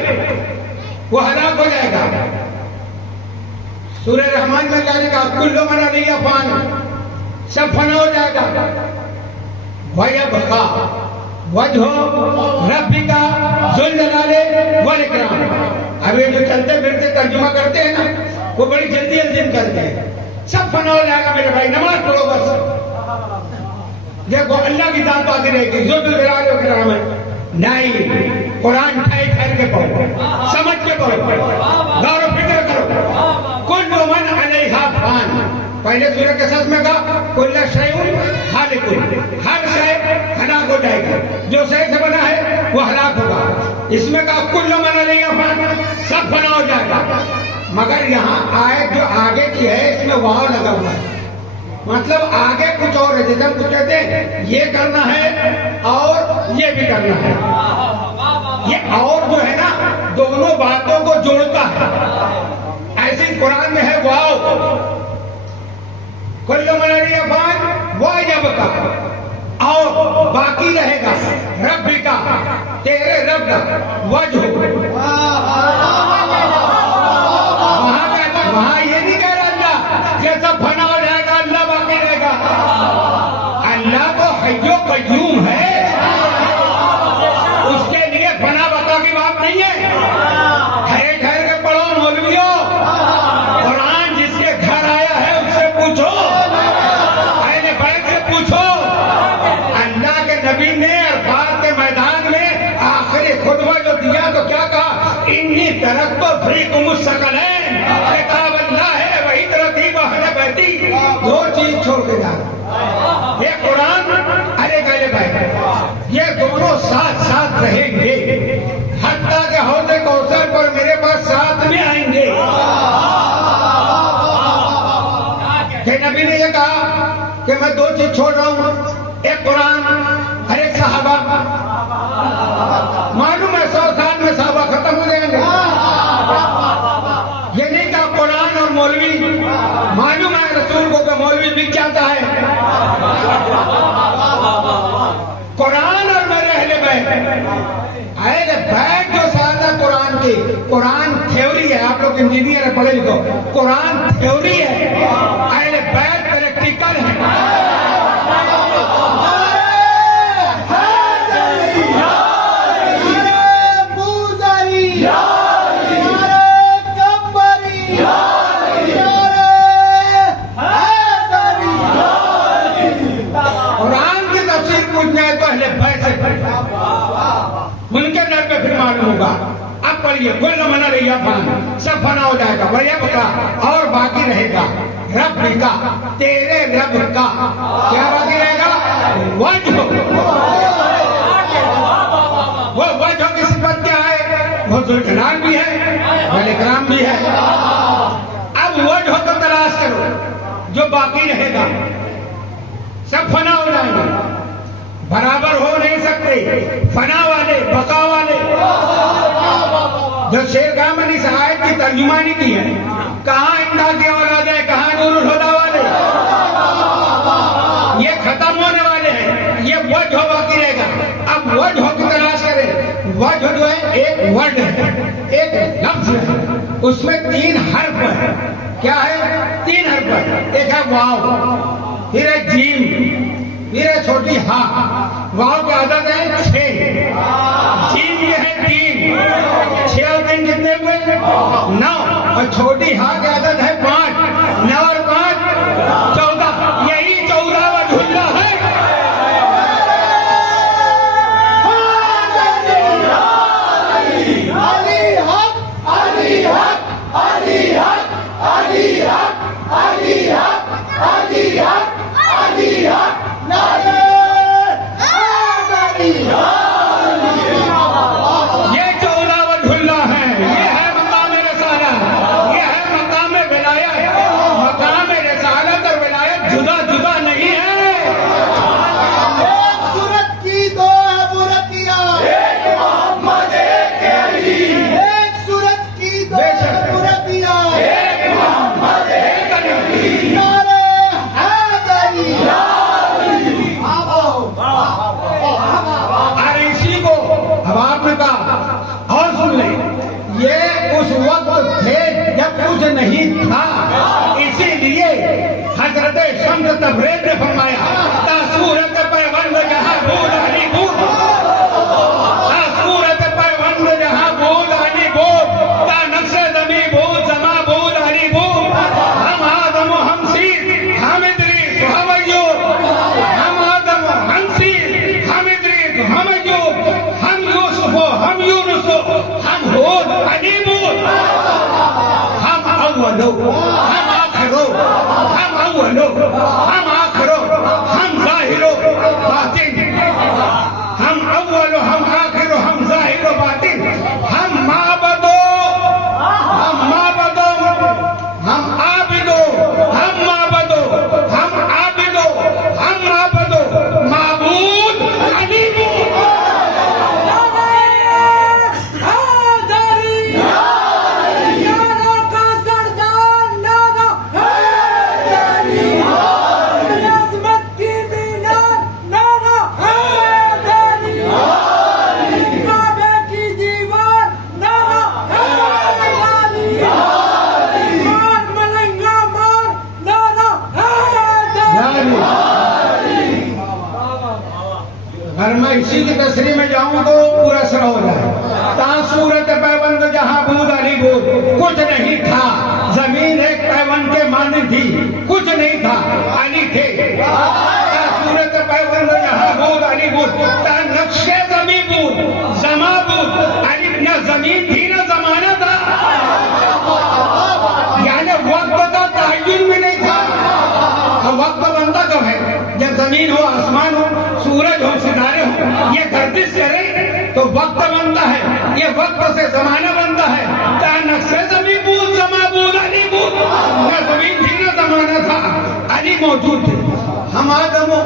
وہ ہلاک ہو جائے گا. سورہ رحمان میں اللہ نے کہا کل من علیہا فان، سب فنا ہو جائے گا. وَيَبْقَى وَجْهُ رَبِّكَ ذُو الْجَلَالِ وَالْإِكْرَامِ. اب یہ جو چلتے پھرتے ترجمہ کرتے ہیں نا، وہ بڑی جلدی کرتے ہیں. سب فنا ہو جائے گا میرے بھائی، نماز پڑھو بس. دیکھو اللہ کی ذات باقی رہے گی، ذو الجلال والاکرام ہے. نہیں، قرآن ٹھہر کے پڑھو، سمجھ کے پڑھو، غور و فکر کرو. کل من علیہا فان، پہلے سورہ قصص میں کہا کل شیء ہالک، ہر شے ہلاک ہو جائے گا. جو شے سے بنا ہے وہ ہلاک ہوگا. اس میں کہا کل من علیہا فان، سب فنا ہو جائے گا. مگر یہاں آیت جو آگے کی ہے اس میں واو لگا ہوا ہے، مطلب آگے کچھ اور ہے. جیسے ہم کچھ کہتے ہیں یہ کرنا ہے اور یہ بھی کرنا ہے. یہ اور جو ہے نا دونوں باتوں کو جوڑتا ہے. ایسے قرآن میں ہے واو، کل من علیہا فان وَيَبْقَى، اور باقی رہے گا رب کا، تیرے رب کا. وجہ، وہاں یہ نہیں کہہ رہا اللہ کہ سب فنا ہو جائے گا، اللہ باقی رہے گا. اللہ تو حی و قیوم ہے، اس کے لیے فنا بقا کی بات نہیں ہے. ٹھہر کے پڑھو مولویوں، قرآن جس کے گھر آیا ہے اس سے پوچھو، اہل بیت سے پوچھو. اللہ کے نبی نے عرفات کے میدان میں آخری خطبہ جو دیا تو کیا کہا؟ انی ترکت فیکم الثقلین، کتاب اللہ ہے وعطرتی واہل بیتی. دو چیز چھوڑ کے جا رہا. یہ قرآن، ارے گلے بھائی، یہ دونوں ساتھ ساتھ رہیں گے، حتیٰ کہ حوض کوثر پر میرے پاس ساتھ میں آئیں گے. کہ نبی نے یہ کہا کہ میں دو چیز چھوڑ رہا ہوں، ایک قرآن اور ایک صحابہ. معلوم ہے 100 سال میں صحابہ ختم ہو جائیں گے. یہ نہیں کہا قرآن اور مولوی. معلوم ہے رسول کو کہ مولوی بک جاتا ہے، اہل بیت جو سادہ قرآن کی، قرآن تھیوری ہے، آپ لوگ انجینئر پڑھے لکھو، قرآن تھیوری ہے، اہل بیت پریکٹیکل ہے۔ ان کے در پہ پھر معلوم ہوگا۔ اب پڑھیے، کل من رہیا فان، سب فنا ہو جائے گا، ویب کا اور باقی رہے گا رب کا، تیرے رب کا کیا باقی رہے گا؟ وجہ۔ وہ وجہ کی صفت کیا ہے؟ وہ ذوالجلال بھی ہے، والاکرام بھی ہے۔ اب وجہ کو تلاش کرو جو باقی رہے گا، سب فنا ہو جائیں گے، برابر ہو نہیں سکتے، فنا والے، بقا والے۔ جو شیرگاہ میں اس آیت کی ترجمانی کی ہے، کہاں امداد کی اولاد ہے، کہاں نور الہدیٰ والے، یہ ختم ہونے والے ہیں، یہ وجہ باقی رہے گا۔ اب وجہ کی تلاش کریں۔ وجہ جو ہے ایک ورڈ ہے، ایک لفظ ہے، اس میں 3 حرف ہے۔ کیا ہے؟ 3 حرف ہے۔ ایک ہے واو، پھر ہے جیم، پھر ہے چھوٹی ہاں۔ واو کی عدد ہے 6، جیم یہ ہے 3، 6 اور 3 کتنے ہوئے؟ 9، اور چھوٹی ہاں کی عدد ہے 5، 9 اور 5 14۔ یہی 14 وجہ اللہ ہے۔ یہ 14 وجہ اللہ ہے، یہ ہے مقام رسالت، یہ ہے مقام ولایت۔ مقام رسالت اور ولایت جدا جدا نہیں ہے۔ ایک صورت کی دو ابورتیا، ایک محمد ایک علی، ایک صورت کی دو ابورتیا، ایک محمد ایک علی، نعرہ حیدری۔ اور اسی کو اب آپ نے کہا اور سن لیں، یہ اس وقت تھے جب کچھ نہیں تھا، اسی لیے حضرت شمس تبریز نے فرمایا تا صورت پیوند جہاں بود علی بود، تا صورت پیوند جہاں بود علی بود، تا نقش زمیں بود زماں بود علی بود۔ ہم آدم و ہم سیر، ہم ادریس و ہم ایوب، ہم آدم و ہم سیر، ہم ادریس و ہم ایوب، ہم یوسف و ہم یونس و ہم ہود علی بود۔ ہم اولو، ہم آخرو، ہم اولو، ہم آخرو، ہم ظاہرو باطن، ہم اولو، ہم آخرو، ہم ظاہرو باطن، ہم معبدو، ہم معبدو، ہم عابدو، ہم معبدو، ہم عابدو، ہم معبدو، معبود علی بود۔ اگر میں اسی کی تصریح میں جاؤں تو پورا سر ہو جائے۔ تا صورت پیوند جہاں بود علی بود، کچھ نہیں تھا، زمین ایک پیوند کے معنی تھی، کچھ نہیں تھا، علی تھے۔ تا صورت پیوند جہاں بود علی بود، تا نقش زمیں بود زماں بود علی، نہ زمین تھی نہ زمانہ تھا، یعنی وقت کا تعین بھی نہیں تھا۔ وقت بنتا کب ہے؟ جب زمین ہو، آسمان ہو، سورج ہو، ستارے ہو، یہ گردش کرے تو وقت بنتا ہے، یہ وقت سے زمانہ بنتا ہے۔ تا نقش زمیں بود زماں بود علی بود، نہ زمین تھی نہ زمانہ تھا، علی موجود تھے۔ ہم آدم ہو،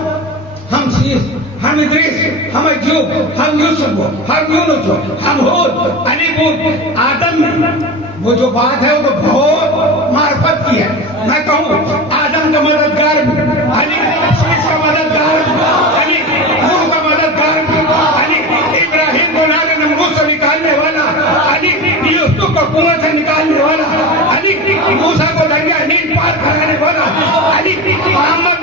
ہم سیر، ہم ادریس، ہم ایوب، ہم یوسف، ہم یونس، ہم ہود علی بود۔ آدم وہ جو بات ہے وہ تو بہت معرفت کی ہے۔ میں کہوں آدم کا مددگار بھی علی، شیش کا مددگار بھی علی، نوح کا مددگار بھی علی، ابراہیم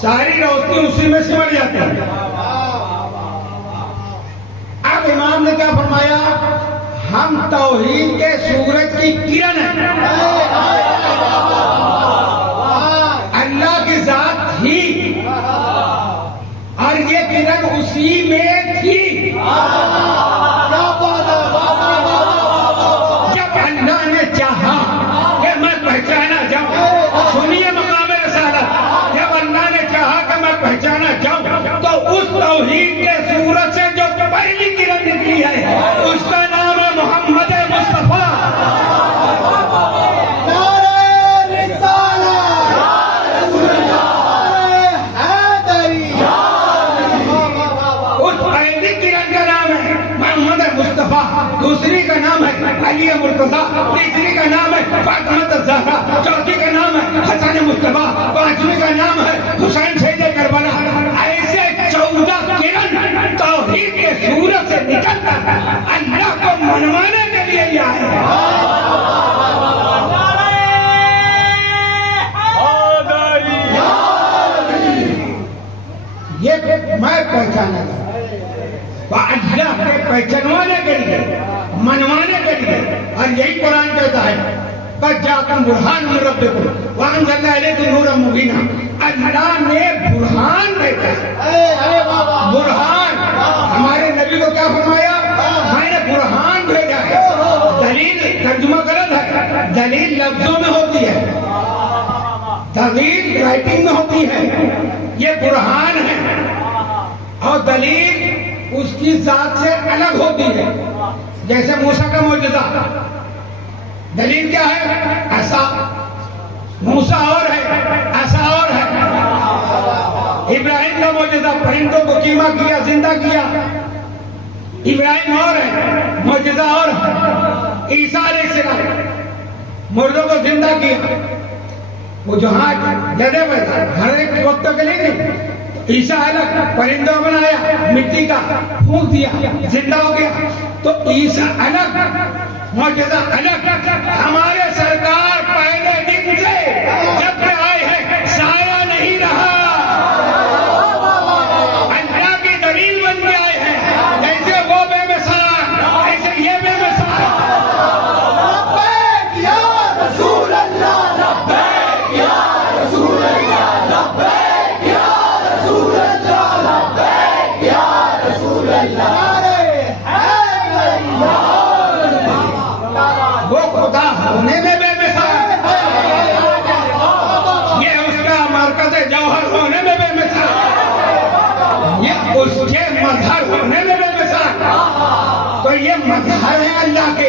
ساری روشنی اسی میں سمٹ جاتی ہے. اب امام نے کیا فرمایا؟ ہم توحید کے سورج کی کرن ہیں. اللہ کی ذات تھی اور یہ کرن اسی میں تھی. جب اللہ نے چاہا کہ میں پہچانا جاؤں، سنیے مقام رسالت، جب اللہ نے چاہا کہ میں پہچانا جاؤں تو اس توحید کے سورج سے جو پہلی کرن نکلی ہے اس کا نام ہے محمد مصطفیٰ. دوسری کا نام ہے علی مرتضیٰ، تیسری کا نام ہے فاطمہ الزہرا، چوتھی کا نام ہے حسن مصطفیٰ، پانچویں کا نام ہے حسین سید کربلا. ایسے 14 کرن توحید کے سورج سے نکل کر اللہ کو منوانے کے لیے یہ آئے. یہ میں پہچانا تھا اللہ کے پہچانوانے کے لیے، منوانے کے لیے. اور یہی قرآن کہتا ہے قد جاءکم برہان من ربکم وانزلنا الیکم نورا مبینا. اللہ نے برہان بھیجا ہے. برہان ہمارے نبی کو کیا فرمایا؟ میں نے برہان بھیجا ہے. دلیل ترجمہ غلط ہے. دلیل لفظوں میں ہوتی ہے، دلیل رائٹنگ میں ہوتی ہے. یہ برہان ہے اور دلیل اس کی ذات سے الگ ہوتی ہے. جیسے موسیٰ کا معجزہ، دلیل کیا ہے؟ عصا. موسیٰ اور ہے، عصا اور ہے. ابراہیم کا معجزہ، پرندوں کو کیما کیا، زندہ کیا. ابراہیم اور ہے، معجزہ اور ہے. عیسیٰ علیہ السلام مردوں کو زندہ کیا. وہ جہاں جدے میں تھا ہر ایک وقت کے لیے نہیں. عیسیٰ الگ، پرندوں بنایا، مٹی کا پھونک دیا، زندہ ہو گیا. تو عیسیٰ الگ، معجزہ الگ. ہمارے سرکار پہلے دن سے جب سے آئے ہیں سایہ نہیں رہا. اللہ کی دلیل بن کے آئے ہیں. جیسے وہ بے مثال ایسے یہ بے مثال. لبیک یا رسول اللہ، لبیک یا رسول اللہ، لبیک یا رسول اللہ، لبیک یا رسول اللہ. وہ خدا ہونے میں بے مثال، یہ اس کا مرکز جوہر ہونے میں بے مثال، یہ اس کے مظہر ہونے میں بے مثال. تو یہ مظہر ہے اللہ کے.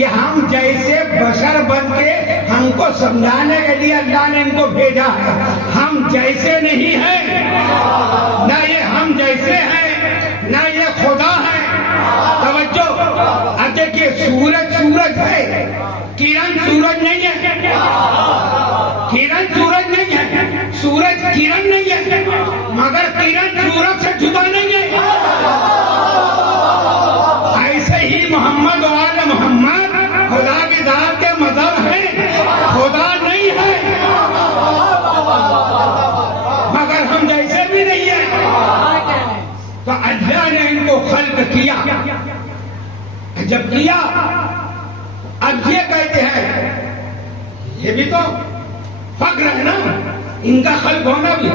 یہ ہم جیسے بشر بن کے ہم کو سمجھانے کے لیے اللہ نے ان کو بھیجا ہے. ہم جیسے نہیں ہیں، نہ یہ ہم جیسے ہیں، نہ یہ خدا ہے. توجہ، اب دیکھیے سورج ہے، کرن سورج نہیں ہے. کرن سورج نہیں ہے، سورج کرن نہیں ہے، مگر کرن سورج سے جدا نہیں ہے. ایسے ہی محمد و آل محمد خدا کی ذات کے مظہر ہیں، خدا نہیں ہے مگر ہم جیسے بھی نہیں ہیں. تو اللہ نے ان کو خلق کیا. جب کیا اب یہ کہتے ہیں، یہ بھی تو فخر ہے نا ان کا خلق ہونا بھی.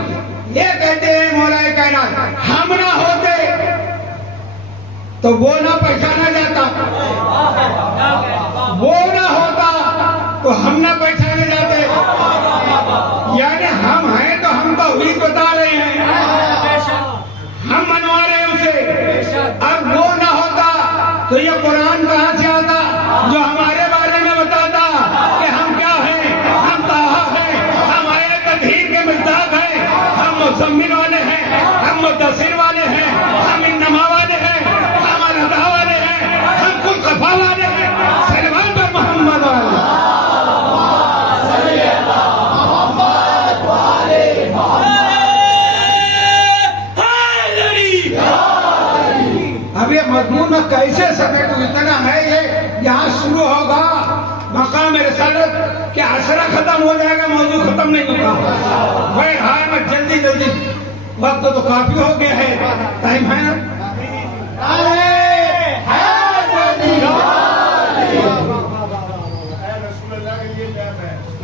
یہ کہتے ہیں مولا کائنات ہم نہ ہوتے تو وہ نہ پہچانا جاتا، وہ نہ ہوتا تو ہم نہ پہچانے جاتے. یعنی ہم ہیں تو ہم توحید بتا رہے ہیں، ہم منوا رہے ہیں اسے. اور وہ نہ ہوتا تو یہ قرآن کہاں سے آتا جو ہمارے بارے میں بتاتا کہ ہم کیا ہیں؟ ہم طٰہٰ ہیں، ہم آیت تطہیر کے مصداق ہیں، ہم مزمل والے ہیں، ہم مدثر والے ہیں، ہم انما والے ہیں، ہم الہدیٰ والے ہیں، ہم کل قفا والے ہیں. سلمان پر محمد والے. اب یہ مضمون میں کیسے سمیٹوں؟ اتنا ہے یہ یہاں شروع ہوگا مقام رسالت کہ عشرہ ختم ختم ہو جائے گا، موضوع ختم نہیں ہوگا. بہرحال میں جلدی جلدی، وقت تو کافی ہو گیا ہے، ٹائم ہے نا.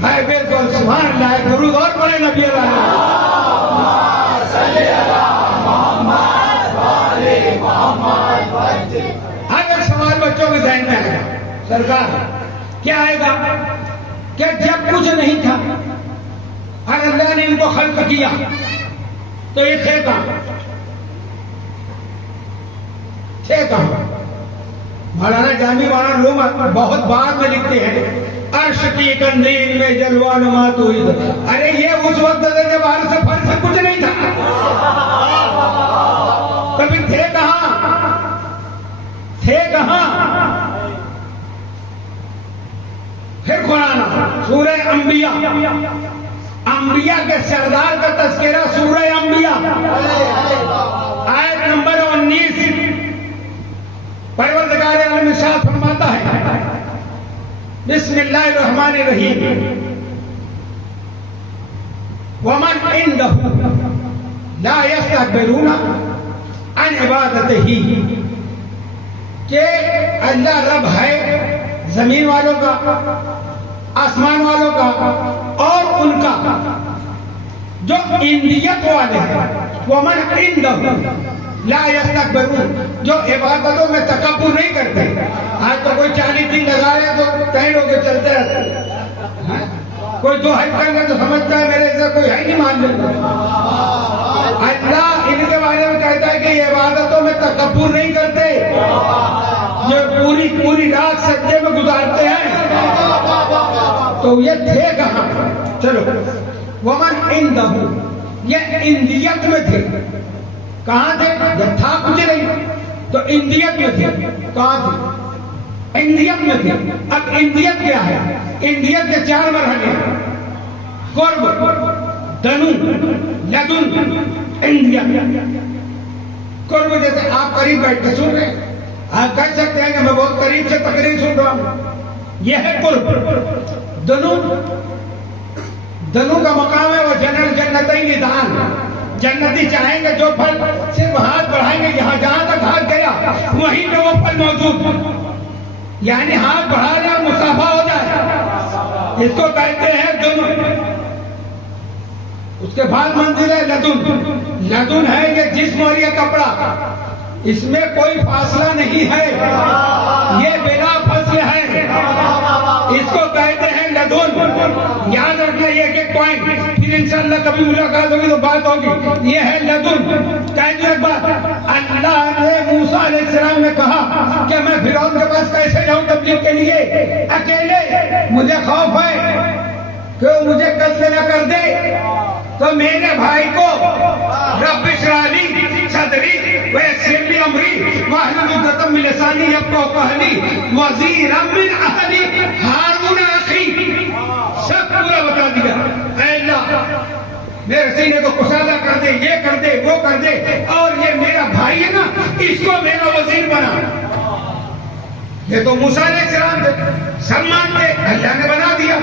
ہے بالکل. سبحان اللہ. درود اور پڑھے نبی اللہ. ہر ایک سوال بچوں کے ذہن میں آئے گا. سرکار کیا آئے گا کہ جب کچھ نہیں تھا اور اللہ نے ان کو خلق کیا تو یہ تھے کہاں؟ تھے کہاں؟ مولانا جامی والا لوگ بہت بار میں لکھتے ہیں عرش کی قندیل میں جلوہ نما تو ہی. ارے یہ اس وقت تھا جب عرش سے فرش سے کچھ نہیں تھا. کبھی تھے کہاں؟ تھے کہاں؟ پھر قرآن سورہ انبیاء، انبیاء کے سردار کا تذکرہ سورہ انبیاء آیت نمبر 19. پروردگار عالم ارشاد فرماتا ہے بسم اللہ الرحمن الرحیم ومن عنده لا يستكبرون عن عبادته، کہ اللہ رب ہے زمین والوں کا، آسمان والوں کا اور ان کا جو اندیت والے ہیں. ومن عنده لا يستكبرون، جو عبادتوں میں تکبر نہیں کرتے. آج تو کوئی 40 دن لگا رہے تو کئی لوگ چلتے رہتے ہیں. کوئی 2 حج کر لے تو سمجھتا ہے میرے سے کوئی ہے نہیں مان لیتا. اللہ ان کے بارے میں کہتا ہے کہ یہ عبادتوں میں تکبر نہیں کرتے، یہ پوری رات سجدے میں گزارتے ہیں. تو یہ تھے کہاں؟ چلو ومن عنده، یہ اندیت میں تھے. کہاں تھے؟ جب تھا کچھ نہیں تو اندیت میں تھے. کہاں تھے؟ اندیت میں تھے. اب اندیت کیا ہے؟ اندیت کے 4 مرحلے ہیں: قرب، دنو، لدن، اندیت. قرب جیسے آپ قریب بیٹھ کے سن رہے ہیں، آپ کہہ سکتے ہیں کہ میں بہت قریب سے تقریر سن رہا ہوں، یہ ہے قرب. دنو کا مقام ہے وہ جنتین دان. جنتی چاہیں گے جو پھل صرف ہاتھ بڑھائیں گے، جہاں تک ہاتھ گیا وہیں پہ وہ پھل موجود، یعنی ہاتھ بڑھا لیں اور مصافحہ ہو جائے، اس کو کہتے ہیں دنو. اس کے بعد منزل ہے لدن. لدن ہے یہ جسم اور یہ کپڑا، اس میں کوئی فاصلہ نہیں ہے، یہ بلا فصل ہے، اس کو کہتے ہیں لدن. یاد رکھنا یہ ایک پوائنٹ، پھر انشاءاللہ کبھی ملاقات ہوگی تو بات ہوگی. یہ ہے لدن. کہتے ایک بات، اللہ نے موسیٰ علیہ السلام نے کہا کہ میں فرعون کے پاس کیسے جاؤں تبلیغ کے لیے اکیلے، مجھے خوف ہے کہ وہ مجھے قتل نہ کر دے. تو میرے بھائی کو رب اشرح لی صدری ویسر لی امری واحلل عقدۃ من لسانی یفقهوا قولی وزیرا من اہلی ہارون اخی. سب پورا بتا دیا. اے اللہ میرے سینے کو کشادہ کر دے، یہ کر دے، وہ کر دے، اور یہ میرا بھائی ہے نا اس کو میرا وزیر بنا. یہ تو موسیٰ علیہ السلام تھے، سلمان تھے، اللہ نے بنا دیا.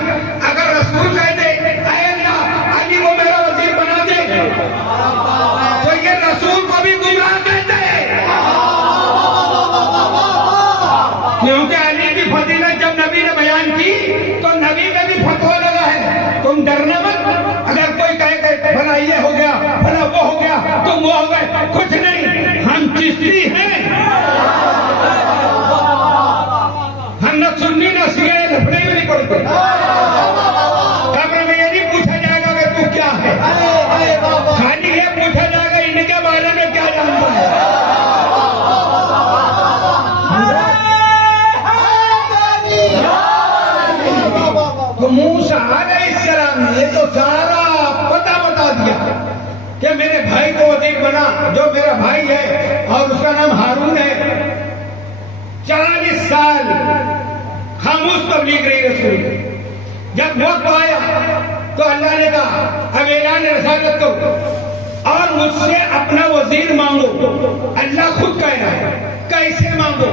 اگر رسول کہتے اے اللہ علی کو میرا وزیر بنا دے تو یہ رسول کو بھی گمراہ کہتے ہیں، کیونکہ علی کی فضیلت جب نبی نے بیان کی تو نبی میں بھی فتویٰ لگا ہے. تم ڈرنا مت. اگر کوئی کہے کہ بھلا یہ ہو گیا، بھلا وہ ہو گیا، تم وہ ہو گئے، کچھ نہیں. ہم چشتی ہیں، ہم نہ سنی نہ سیاہ لفڑے میں نہیں پڑتے. قبر میں یہ نہیں پوچھا جائے گا کہ تو کیا ہے، خالی یہ پوچھا جائے گا ان کے بارے میں کیا جانتا ہے. تو موسیٰ علیہ السلام نے تو سارا پتہ بتا دیا کہ میرے بھائی کو وزیر بنا، جو میرا بھائی ہے اور اس کا نام ہارون ہے. 40 سال خاموش تبلیغ رہی رسول. جب وقت آیا تو اللہ نے کہا اب اعلان رسالت کرو اور مجھ سے اپنا وزیر مانگو. اللہ خود کہہ رہا ہے کیسے مانگو.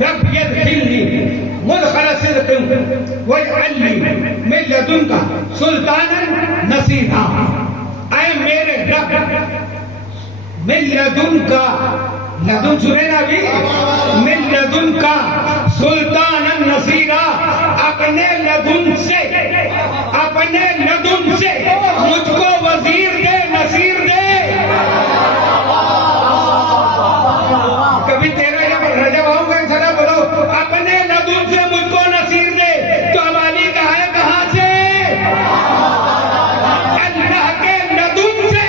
رب یدخلنی مدخل صدق واجعل لی من لدنک سلطانا نصیرا. اے میرے رب من لدنک، لدن سنے نا ابھی، من لدنک سلطانا نصیرا، اپنے لدن سے مجھ کو وزیر دے، نصیر دے. کبھی تیرا جب رجب آؤں گا انشاءاللہ بولو اپنے لدن سے مجھ کو نصیر دے. تو اب علی کا ہے کہاں سے؟ اللہ کے لدن سے،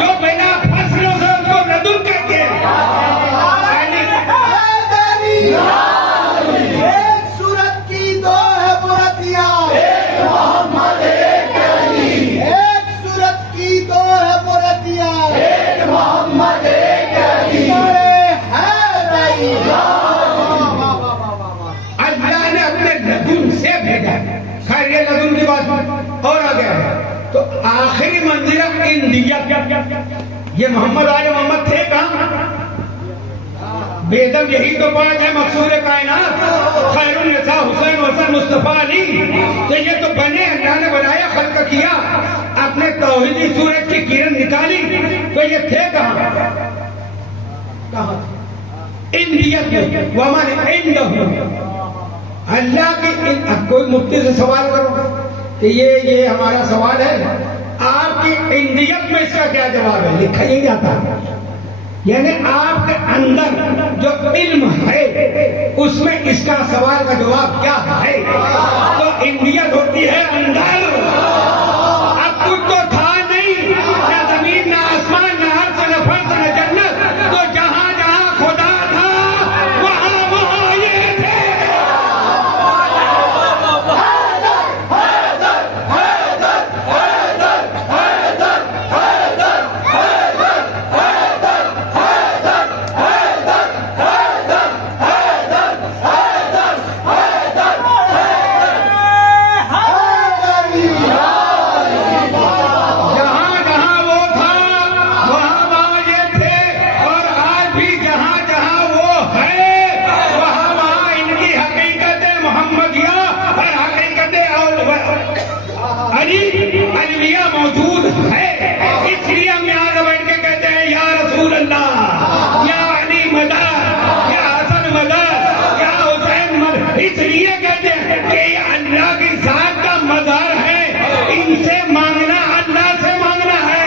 جو بنا فصلوں سے اس کو لدن کہتے ہیں. ایک سورت کی دو ہے برتیاں، ایک محمد ایک علی. ایک سورت کی دو ہے برتیاں، ایک محمد ایک علی. اللہ نے اپنے لدن سے بھیجا. خیر یہ لدن کی بات اور آگے ہے. تو آخری منزلہ اندیت، یہ محمد آل محمد تھے کہاں؟ بیدم یہی تو پانچ ہے مقصود کائنات، خیر النساء حسین حسن مصطفیٰ علی. تو یہ تو بنے، اللہ نے بنایا، خلق کیا، اپنے توحیدی سورج کی کرن نکالی. تو یہ تھے کہاں؟ کہاں؟ اندیت میں. ومن عنده، اللہ کی. اب کوئی مفتی سے سوال کرو کہ یہ ہمارا سوال ہے، آپ کی اندیت میں اس کا کیا جواب ہے؟ لکھا ہی جاتا ہے. یعنی آپ کے اندر جو علم ہے اس میں اس کا سوال کا جواب کیا ہے؟ تو اندیت ہوتی ہے اندر. اب کچھ تو تھا نہیں، نہ زمین نہ آسمان نہ عرش نہ فرش نہ جنت. تو جہاں جہاں خدا تھا وہاں وہاں یہ تھے. الولیاء موجود ہے، اس لیے ہم یہاں سے بیٹھ کے کہتے ہیں یا رسول اللہ، یا علی مدد، یا حسن مدد، یا حسین مدد. اس لیے کہتے ہیں کہ یہ اللہ کی ذات کا مظہر ہے، ان سے مانگنا اللہ سے مانگنا ہے.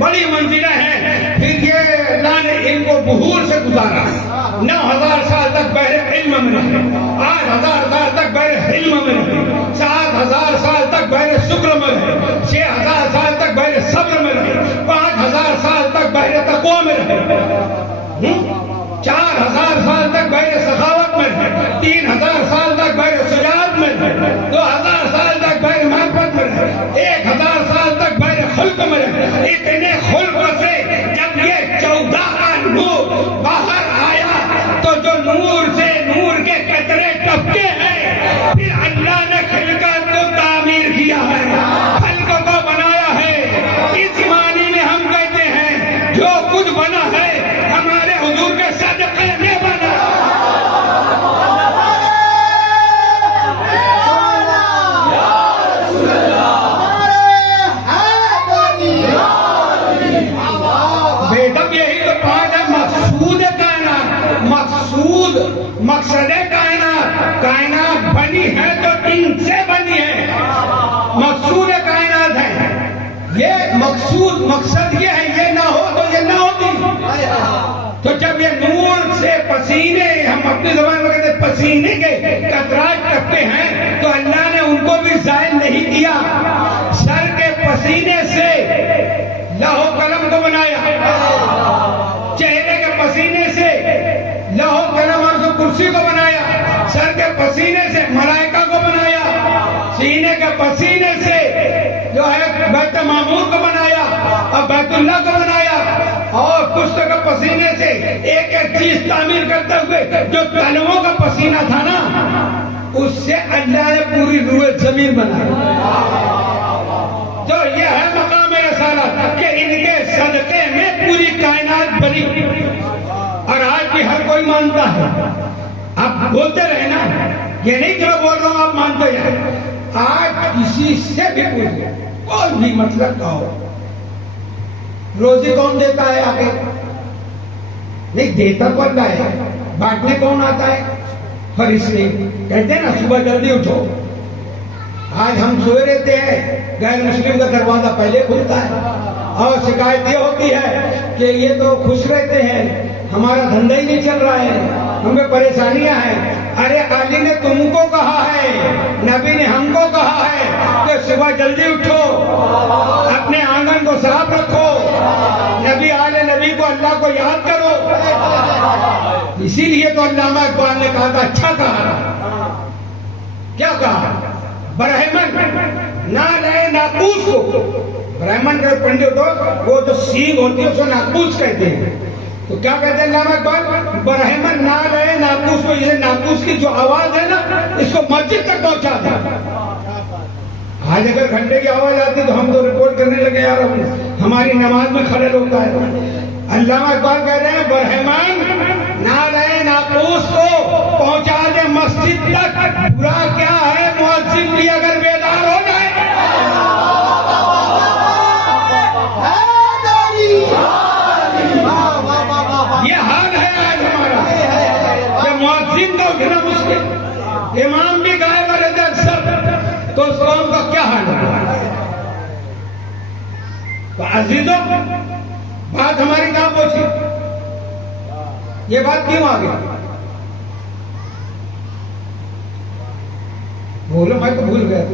بڑی منزلیں ہیں. پھر یہ اللہ نے ان کو بحور سے گزارا. 9000 سال تک بحر علم میں رہے، 8000 سال تک بحر علم میں رہے، 7000 سال تک بحر شکر میں رہے، 6000 سال تک بحر صبر میں رہے، 5000 سال تک بحر تقوی میں رہے، 4000 سال تک بحر سخاوت میں رہے، 3000 سال تک بحر شجاعت میں رہے، 2000 سال تک بحر محبت میں رہے، 1000 سال تک بحر خلق میں رہے. اتنے خلق سے جب یہ 14 کا نور باہر آیا تو جو نور سے نور کے قطرے ٹپکے ہیں، پھر اللہ نے خلقت کو تعمیر کیا ہے، خلق کو بنایا ہے. اس معنی میں ہم کہتے ہیں جو کچھ بنا ہے ہمارے حضور کے صدقے میں بنا. بیدم یہی تو پانچ ہے مقصود کائنات. مقصد کائنات، کائنات بنی ہے تو ان سے بنی ہے. مقصود کائنات ہے. یہ مقصد یہ ہے، یہ نہ ہو تو یہ نہ ہوتی. تو جب یہ نور سے پسینے، ہم اپنی زبان میں کہتے ہیں پسینے کے قطرات ٹپکے ہیں، تو اللہ نے ان کو بھی زائل نہیں کیا. سر کے پسینے سے لوح قلم کو بنایا، چہرے کے پسینے سے لوح قلم اور کرسی کو بنایا، سر کے پسینے سے ملائکہ کو بنایا، سینے کے پسینے سے جو ہے بیت معمور کو بنایا اور بیت اللہ کو بنایا، اور پشت کے پسینے سے ایک ایک چیز تعمیر کرتے ہوئے جو قلموں کا پسینہ تھا نا، اس سے اللہ نے پوری روح زمین بنائی. جو یہ ہے مقام رسالت کہ ان کے صدقے میں پوری کائنات بنی. اور آج بھی ہر کوئی مانتا ہے. آپ بولتے رہے نا, یہ نہیں کہ میں بول رہا ہوں آپ مانتے ہیں. آج کسی سے بھی پوچھے, کوئی بھی مطلب کا ہو, روزی کون دیتا ہے آگے؟ نہیں, دیتا تو اللہ ہے. بانٹنے کون آتا ہے؟ فرشتے. کہتے ہیں نا صبح جلدی اٹھو. آج ہم سوئے رہتے ہیں, غیر مسلم کا دروازہ پہلے کھلتا ہے, اور شکایت یہ ہوتی ہے کہ یہ تو خوش رہتے ہیں, ہمارا دھندا ہی نہیں چل رہا ہے, ہمیں پریشانیاں ہیں. ارے علی نے تم کو کہا ہے, نبی نے ہم کو کہا ہے کہ صبح جلدی اٹھو, اپنے آنگن کو صاف رکھو, نبی آل نبی کو اللہ کو یاد کرو. اسی لیے تو علامہ اقبال نے کہا تھا, اچھا کہا. کیا کہا؟ برہمن نہ لے ناقوس کو. برہمن کے پنڈت ہو, وہ جو سینگ ہوتی ہے اس کو ناقوس کہتے ہیں. تو کیا کہتے ہیں علامہ اقبال؟ برہمن نہ لے ناقوس کو. یہ ناقوس کی جو آواز ہے نا, اس کو مسجد تک پہنچا دیں. آج اگر گھنٹے کی آواز آتی تو ہم تو رپورٹ کرنے لگے, یار ہماری نماز میں خلل ہوتا ہے. علامہ اقبال کہہ رہے ہیں برہمن نہ لے ناقوس کو پہنچا دے مسجد تک. برا کیا ہے مؤذن بھی اگر بیدار ہو جائے. یہ حال ہے آج ہمارا کہ مؤذن کا اٹھنا مشکل, امام بھی غائب رہتے اکثر, تو اس قوم کا کیا حال ہے؟ تو عزیزوں, بات ہماری کہاں پہنچی؟ یہ بات کیوں آ گئی؟ بولو, میں تو بھول گیا.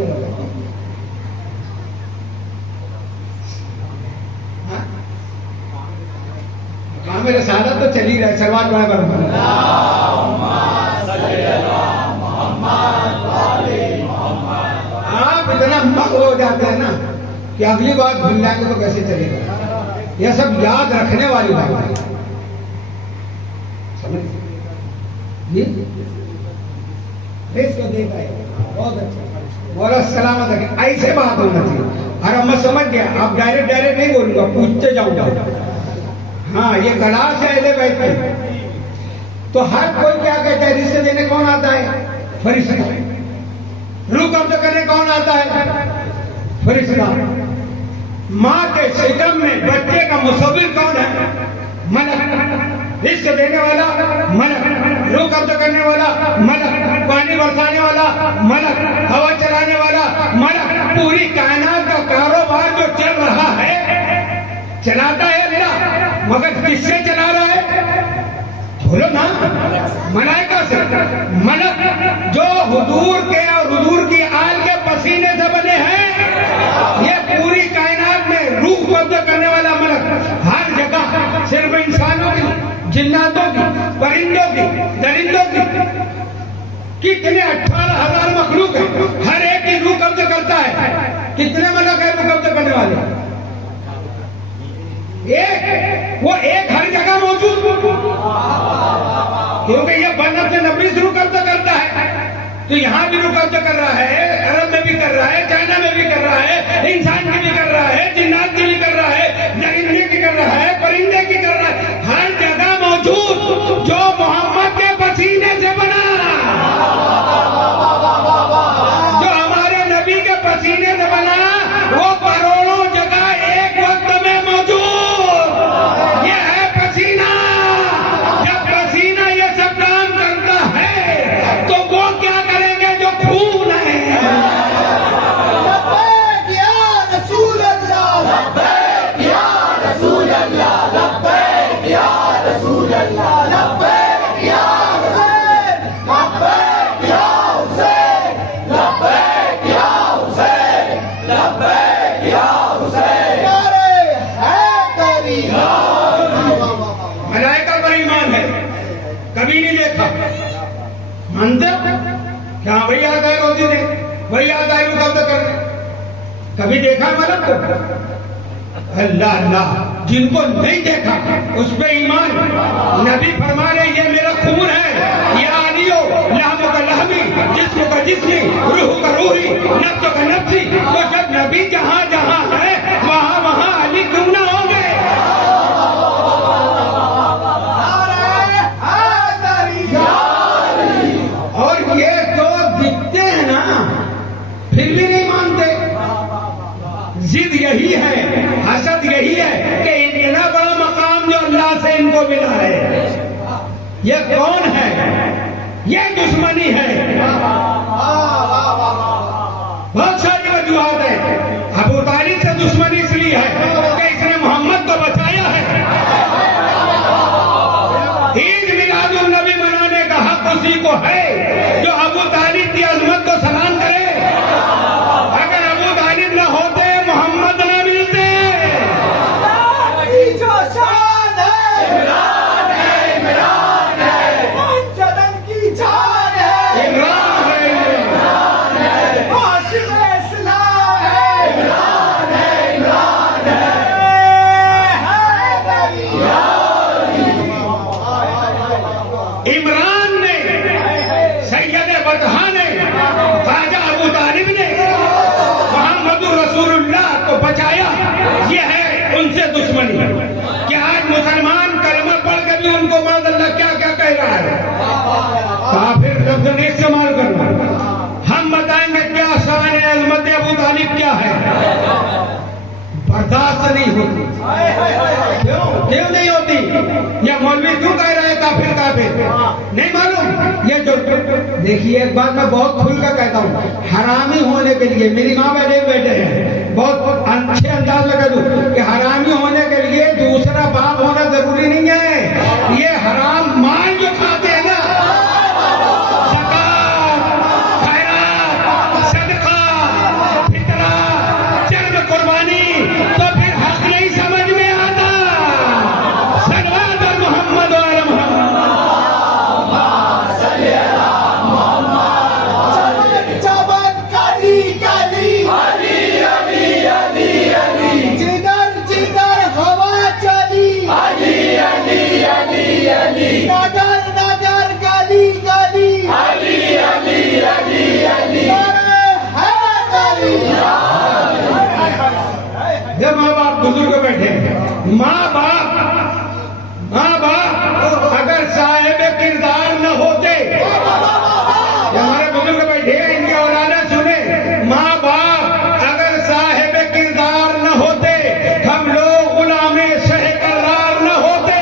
کہاں میرے سادت تو چلی رہے, سلوات پڑھا کرو. آپ اتنا مغ ہو جاتے ہیں نا کہ اگلی بات بھول جائیں گے تو کیسے چلے گا. یہ سب یاد رکھنے والی بات ہے. سمجھ بہت اچھا, مولا سلامت ہے. ایسے بات ہونا چاہیے. اور اب میں سمجھ گیا, آپ ڈائریکٹ نہیں بولوں گا, پوچھتے جاؤں گا. ہاں, یہ کلاس ہے اہل بیت کی. تو ہر کوئی کیا کہتا ہے, رشتے دینے کون آتا ہے؟ فرشتہ. روح قبض کرنے کون آتا ہے؟ فرشتہ. ماں کے شکم میں بچے کا مصور کون ہے؟ ملک. رزق دینے والا ملک, روح قبض کرنے والا ملک, پانی برسانے والا ملک, ہوا چلانے والا ملک. پوری کائنات کا کاروبار جو چل رہا ہے چلاتا ہے اللہ, مگر کس سے چلا رہا ہے؟ بولو نا, ملائکہ سے. ملک جو حضور کے اور حضور کی آل کے پسینے سے بنے ہیں. یہ پوری کائنات میں روح قبض کرنے والا ملک ہر جگہ, صرف انسانوں کی, جناتوں کی, پرندوں کی, درندوں کی, کتنے 18,000 مخلوق ہیں, ہر ایک کی روح قبض کرتا ہے. کتنے ملک ہیں روح قبض کرنے والے؟ ایک. وہ ایک ہر جگہ موجود, کیونکہ یہ بنت سے نبی سے روح قبض کرتا ہے. تو یہاں بھی روح قبض کر رہا ہے, عرب میں بھی کر رہا ہے, چائنا میں بھی کر رہا ہے, انسان کی بھی کر رہا ہے, جنات کی بھی کر رہا ہے, درندے کی کر رہا ہے, پرندے کی کر رہا ہے. ہر جگہ موجود جو محمد کے پسینے سے بنا, جو ہمارے نبی کے پسینے سے بنا, وہ کروڑوں جگہ ایک وقت میں موجود. یہ ہے پسینہ. جب پسینہ یہ سب کام کرتا ہے تو وہ کیا کریں گے جو خون ہے؟ لبیک یا رسول اللہ, لبیک یا رسول اللہ, لبیک یا رسول اللہ, لبیک یا حسین, لبیک یا حسین, لبیک یا حسین, لبیک یا حسین. نعرہ حیدری. ملائکہ پر ایمان ہے, کبھی نہیں دیکھا. مانتے کیا وہی آتا ہے روزی دے, وہی آتا ہے روح قبض کرنے. کبھی دیکھا ملک کو؟ اللہ اللہ. جن کو نہیں دیکھا اس پہ ایمان. نبی فرما رہے یہ میرا خون ہے, یہ علیو لحم کا لحمی, جسم کا جسمی, روح کا روحی, نفس کا نفسی. تو جب نبی جہاں جہاں یہ کون ہے؟ یہ دشمنی ہے. بہت ساری وجوہات ہیں. ابو طالب سے دشمنی اس لیے ہے کہ اس نے محمد کو بچایا ہے. عید میلاد النبی منانے کا حق اسی کو ہے جو ابو طالب کی عظمت کو سلام کرے. اگر ابو طالب نہ ہوتے محمد نہ ملتے. جو شان ہے عمران ہے، عمران ہے، منجدن کی جان ہے عمران ہے، عاشق اسلام ہے عمران ہے، عمران عمران نے، سید بطحہ نے، خواجہ ابو طالب نے محمد رسول اللہ کو بچایا. یہ ہے ان سے دشمنی. کہ آج مسلمان کلمہ پڑھ کے بھی ان کو معاذ اللہ کیا کیا کہہ رہا ہے. کافر لفظ نہیں استعمال کرنا. ہم بتائیں گے کیا شان عظمت ابو طالب کیا ہے. برداشت نہیں ہوتی. کیوں نہیں ہوتی؟ یہ مولوی کیوں کہہ رہے ہیں کافر کافر؟ نہیں معلوم. یہ جو دیکھیے ایک بات میں بہت کھل کر کہتا ہوں، حرامی ہونے کے لیے میری ماں بیٹے بیٹے ہیں، بہت اچھے انداز میں کہہ دوں کہ حرامی ہونے کے لیے دوسرا باپ ہونا ضروری نہیں ہے. یہ حرام مال جو کھاتے ہیں نا، زکات، خیرات، صدقہ، فطرہ، چرب قربانی، تو پھر حق نہیں سمجھ میں آتا. صلوات محمد و آل محمد. چمن کالی کالی جدھر جدھر ہوا چلی نگر نگر گلی گلی جب ماں باپ بزرگ بیٹھے ہیں، ماں باپ اگر صاحب کردار نہ ہوتے، ہمارے بزرگ بیٹھے ہیں ان کی اولادیں سنیں، ماں باپ اگر صاحب کردار نہ ہوتے، ہم لوگ غلام شہ قرار نہ ہوتے.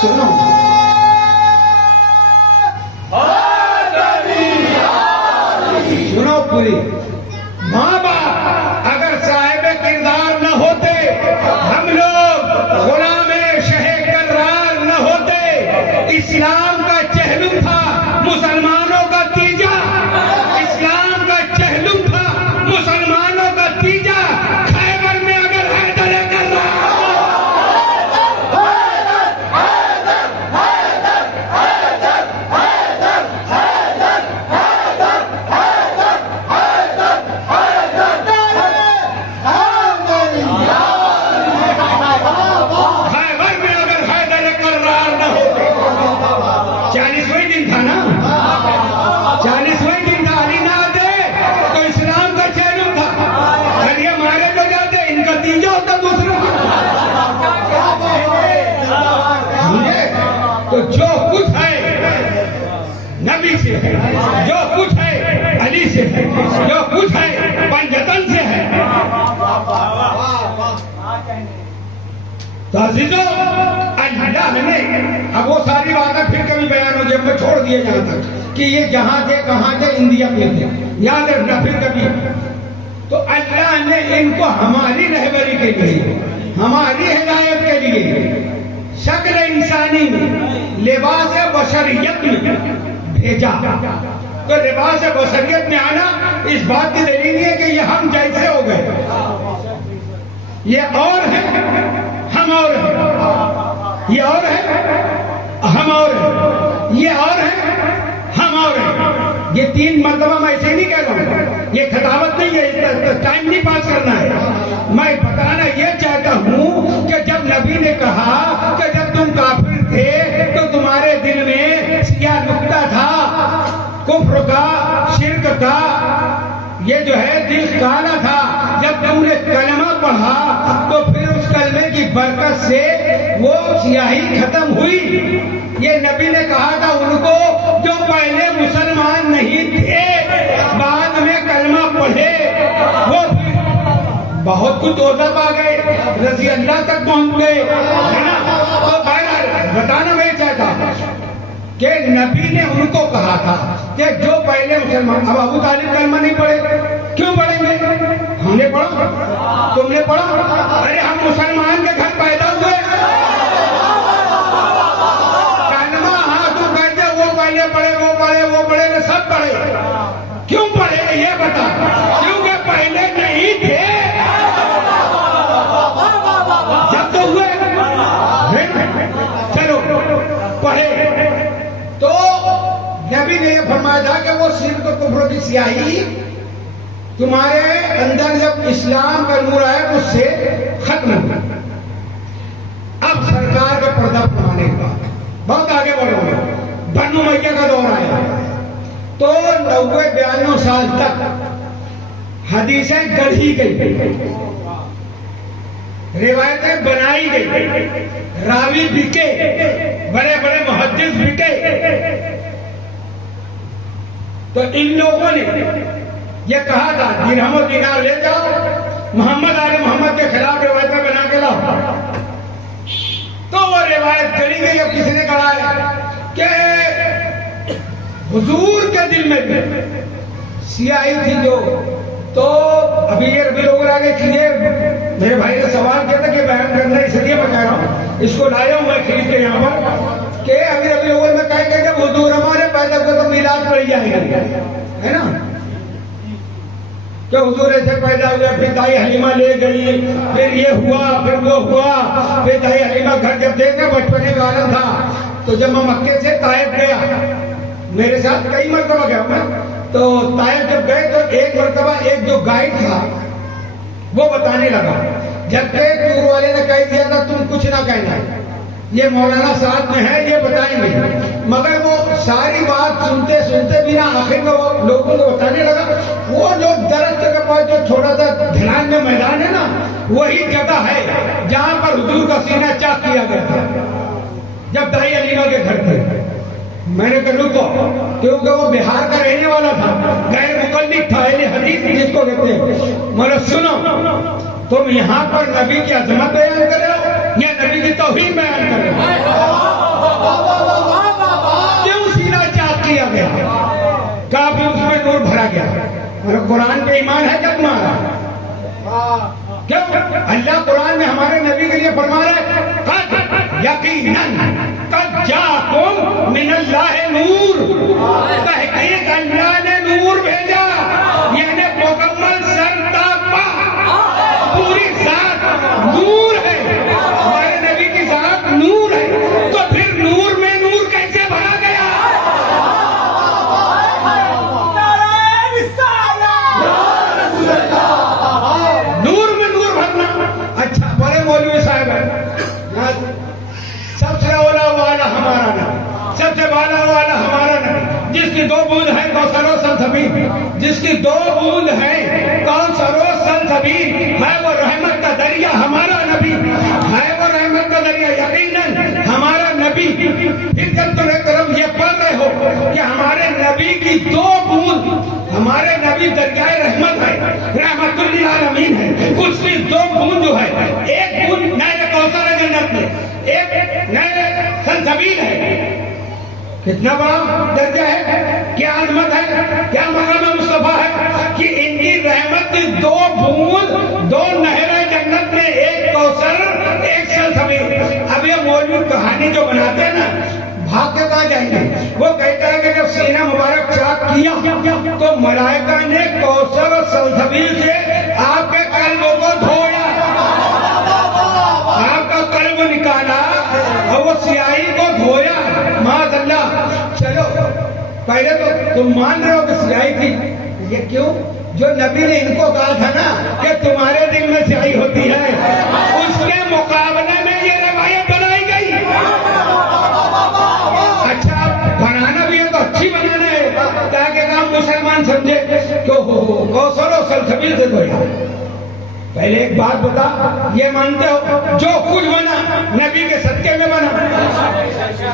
سنو، سنو پوری. ماں باپ اگر صاحب کردار نہ ہوتے، ہم لوگ غلام شہ قرار نہ ہوتے. اسلام کا چہلم تھا مسلمانوں کا تیجا. اسلام کا چہلم تھا مسلمانوں کا تیجا. خیبر میں اگر حیدر کر رہا تو جو کچھ ہے نبی سے ہے، جو کچھ ہے علی سے ہے، جو کچھ ہے پنجتن سے ہے. تو عزیزو، اللہ نے اب وہ ساری باتیں پھر کبھی بیان ہو جب میں چھوڑ دیے جہاں تک کہ یہ جہاں تھے کہاں تھے انڈیا میں تھے، یاد رکھنا پھر کبھی. تو اللہ نے ان کو ہماری رہبری کے لیے، ہماری ہدایت کے لیے شکل انسانی میں، لباس بشریت میں بھیجا. تو لباس بشریت میں آنا اس بات کی دلیل ہے کہ یہ ہم جیسے ہو گئے. یہ اور ہے، ہم اور ہیں. یہ اور ہے، ہم اور ہیں. یہ اور ہے، ہم اور ہیں. یہ تین مرتبہ میں ایسے نہیں کہہ رہا ہوں، یہ خطابت نہیں ہے، ٹائم نہیں پاس کرنا ہے. میں بتانا یہ چاہتا ہوں کہ جب نبی نے کہا کہ جب تم کافر تھے تو تمہارے دل میں سیاہ نقطہ تھا، کفر کا، شرک کا، یہ جو ہے دل کالا تھا. جب تم نے کلمہ پڑھا تو پھر اس کلمے کی برکت سے وہ سیاہی ختم ہوئی. یہ نبی نے کہا تھا ان کو جو پہلے مسلمان نہیں تھے، بعد میں کلمہ پڑھے، وہ بہت کچھ عہدہ پا گئے، رضی اللہ تک پہنچ گئے. کہ نبی نے ان کو کہا تھا کہ جو پہلے مسلمان، اب ابو طالب کلمہ نہیں پڑھے، کیوں پڑھیں گے؟ ہم نے پڑھا، تم نے پڑھا، ارے ہم مسلمان کے گھر پیدا ہوئے، کلمہ ہاں تو کہتے وہ پہلے پڑھے، وہ پڑھے، وہ پڑھے، وہ سب پڑھے، کیوں پڑھے یہ بتا؟ کیونکہ پہلے نہیں تھے، جب تو ہوئے، چلو پڑھے۔ تو نبی نے یہ فرمایا تھا کہ وہ شرک و کفر کی سیاہی تمہارے اندر جب اسلام کا نور آیا اس سے ختم ہوا۔ اب سرکار کا پردہ فرمانے کے بعد بہت آگے بڑھو گے، بنو امیہ کا دور آیا تو 90-92 سال تک حدیثیں گڑھی گئی، روایتیں بنائی گئی، راوی بکے، بڑے بڑے محدث بکے۔ تو ان لوگوں نے یہ کہا تھا درہم و دینار لے جاؤ، محمد آل محمد کے خلاف روایتیں بنا کے لاؤ، تو وہ روایت گڑی گئی۔ اب کسی نے کہا ہے کہ حضور کے دل میں بھی سیاہی تھی جو، تو ابھی یہ ربیع الاول آگے کیجیے، میرے بھائی نے سوال کیا تھا کہ بیان کرنا، اس لیے میں کہہ رہا ہوں، اس کو لایا ہوں میں خرید کے یہاں پر کہ ابھی ربیع الاول میں کہیں گے جب حضور ہمارے پیدا ہوئے تو میلاد پڑھی جائے گی، ہے نا، کہ حضور ایسے پیدا ہوئے، پھر دائی حلیمہ لے گئی، پھر یہ ہوا، پھر وہ ہوا، پھر دائی حلیمہ گھر جب دیکھا بچپنے کا عالم تھا، تو جب میں مکے سے طائف گیا، میرے ساتھ کئی مرتبہ گیا میں، تو طائف جب گئے تو ایک مرتبہ ایک جو گائیڈ تھا وہ بتانے لگا، جبکہ ٹور والے نے کہہ دیا تھا تم کچھ نہ کہنا، یہ مولانا ساتھ میں ہے یہ بتائیں گے، مگر وہ ساری بات سنتے سنتے بھی نا آخر میں وہ لوگوں کو بتانے لگا وہ جو درخت کے پاس جو تھوڑا سا ڈھلان میں میدان ہے نا، وہی جگہ ہے جہاں پر حضور کا سینہ چاک کیا گیا تھا جب دائی حلیمہ کے گھر تھے۔ میں نے کہا رکو، کیونکہ وہ بہار کا رہنے والا تھا، غیر مقلد تھا، اہل حدیث جس کو کہتے ہیں۔ میں نے سنو، تم یہاں پر نبی کی عظمت بیان کر رہے ہو یا نبی کی توہین بیان کر رہے ہو؟ کیوں سینہ چاک کیا گیا؟ کافی اس میں نور بھرا گیا؟ اور قرآن پہ ایمان ہے کیا تمہارا؟ کیوں؟ اللہ قرآن میں ہمارے نبی کے لیے فرما رہا ہے قد یقیناً قد جاءکم من اللہ نور، تحقیق اللہ نے نور بھیجا، یعنی مکمل سر تا پا پوری ذات نور ہے، ہمارے نبی کی ذات نور ہے، تو پھر نور میں نور کیسے بھرا گیا؟ نور میں نور بھرنا۔ اچھا بڑے مولوی صاحب ہیں، سب سے اولا والا ہمارا نبی، سب سے بالا والا ہمارا نبی، جس کی 2 بوند ہے کوثر و سلسبیل، جس کی 2 بوند ہے کوثر و سلسبیل، ہے وہ رحمت کا دریا ہمارا نبی، ہے وہ رحمت کا دریا یقیناً ہمارا نبی۔ پھر جب تم ایک طرف یہ پڑھ رہے ہو کہ ہمارے نبی کی 2 بوند، ہمارے نبی دریائے رحمت ہے، رحمت للعالمین ہے، اس کی 2 بوند جو ہے، ایک بوند نہر کوثر ہے جنت میں، ایک نہر سلسبیل ہے۔ کتنا بڑا درجہ ہے، کیا عظمت ہے، کیا مقام مصطفیٰ ہے کہ ان کی رحمت کی 2 بوند، 2 نہریں جنت میں، ایک کوثر ایک سلسبیل۔ اب یہ مولوی کہانی جو بناتے ہیں نا، بھاگ کے کہاں جائیں گے؟ وہ کہتا ہے کہ جب سینہ مبارک چاک کیا تو ملائکہ نے کوثر اور سلسبیل سے آپ کے قلبوں کو دھویا، آپ کا قلب نکالا اور وہ سیاہی کو دھویا، معاذ اللہ۔ چلو پہلے تو تم مان رہے ہو کہ سیاہی تھی، یہ کیوں؟ جو نبی نے ان کو کہا تھا نا کہ تمہارے دل میں سیاہی ہوتی ہے، اس کے مقابلے میں یہ روایت بنائی گئی۔ اچھا بنانا بھی ہے تو اچھی بنانا ہے تاکہ ہم مسلمان سمجھے کہ کوثر و سلسبیل سے دھویا۔ پہلے ایک بات بتا، یہ مانتے ہو جو کچھ بنا نبی کے صدقے میں بنا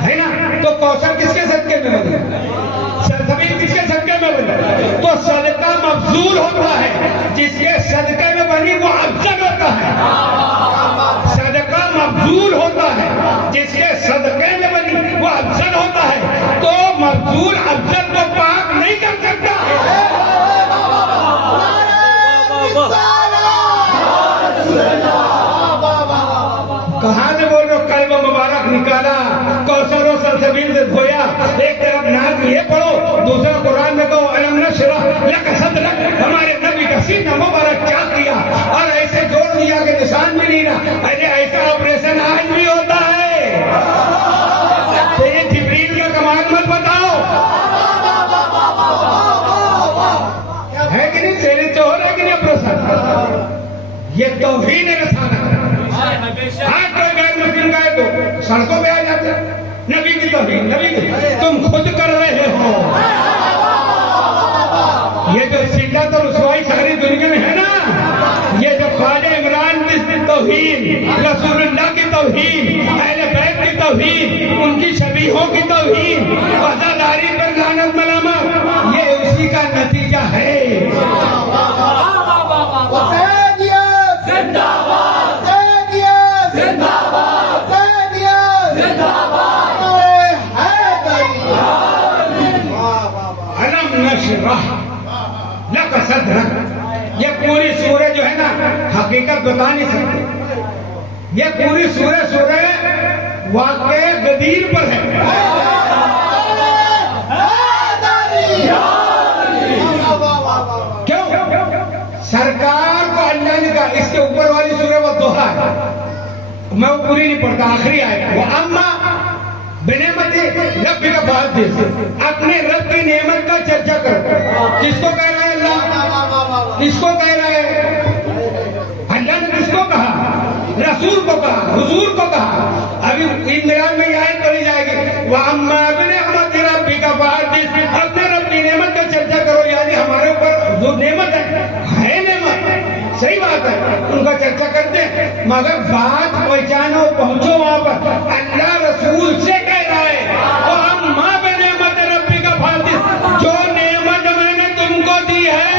ہے نا؟ تو کوثر کس کے صدقے میں بنا؟ سلسبیل کس کے صدقے میں بنا؟ تو صدقہ مبذول ہوتا ہے، جس کے صدقے میں بنی وہ افضل ہوتا ہے۔ صدقہ مبذول ہوتا ہے، جس کے صدقے میں بنی وہ افضل ہوتا ہے۔ و قلب مبارک نکالا، کوثر و سلسبیل سے دھویا. ایک طرف نعت یہ پڑھو، دوسرا قرآن میں کہو الم نشرح لک صدرک، ہمارے نبی کا سینہ مبارک چاک کیا اور ایسے جوڑ دیا کہ نشان بھی نہیں رہا. ارے ایسا آپریشن آج بھی ہوتا ہے. تو یہ جبریل کا کمال مت بتاؤ ہے کہ نہیں؟ چہرے تو ہو رہا ہے کہ نہیں آپریشن؟ یہ توہین رسالت. آج کوئی غیر مسلم کا ہے تو سڑکوں پہ آ جاتے ہیں. نبی کی توہین، نبی کی تم خود کر رہے ہو. یہ جو ذلت اور رسوائی ساری دنیا میں ہے نا، یہ جو خواجہ عمران کی توہین، رسول اللہ کی توہین، اہل بیت کی توہین، ان کی شبیہوں کی توہین، وفاداری پر لعنت ملامت، یہ اسی کا نتیجہ ہے. حسینیت زندہ باد، حسینیت زندہ باد، حسینیت زندہ باد. الم نشرح لک صدرک. یہ پوری سورہ جو ہے نا حقیقت بتا نہیں سکتے. یہ پوری سورہ واقع غدیر پر ہے. کیوں؟ سرکار کو اللہ نے کہا. اس کے اوپر والی سورہ وہ دوحہ ہے، میں وہ پوری نہیں پڑھتا، آخری آئے وہ اما بنعمت رب کا بات دے. اپنے رب کی نعمت کا چرچا کرو. کس کو کہہ رہا ہے اللہ؟ کس کو کہہ رہا ہے اللہ نے؟ کس کو کہا؟ رسول کو کہا، حضور کو کہا. ابھی اندران میں یہ آیت پڑھی جائے گی وَأَمَّا بِنِعْمَتِ رَبِّكَ فَحَدِّثْ. اپنے رب کی نعمت کا چرچا کرو. یعنی ہمارے اوپر جو نعمت ہے نعمت، صحیح بات ہے، ان کا چرچا کرتے ہیں، مگر بات پہچانو، پہنچو وہاں پر. اللہ رسول سے کہہ رہا ہے وَأَمَّا بِنِعْمَتِ رَبِّكَ فَحَدِّثْ. جو نعمت میں نے تم کو دی ہے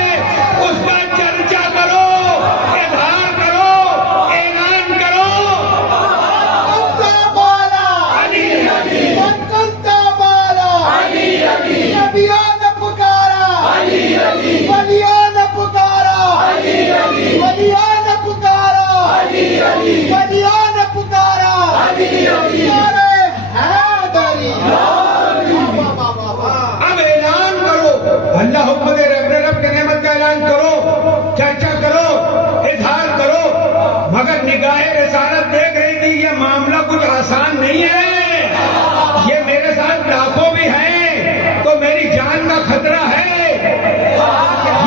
اس کا چرچا کرو، اظہار کرو، اعلان کرو. نبیوں نے پکارا، ولیوں نے پکارا، ولیوں نے پکارا، ولیوں نے پکارا. اب اعلان کرو، اللہ حکم دے رہے اپنے رب کی نعمت کا اعلان کرو، چرچا کرو، اظہار کرو. مگر نگاہ رسالت دیکھ رہی تھی یہ معاملہ کچھ آسان نہیں ہے. یہ میرے ساتھ لاکھوں بھی ہیں تو میری جان کا خطرہ ہے.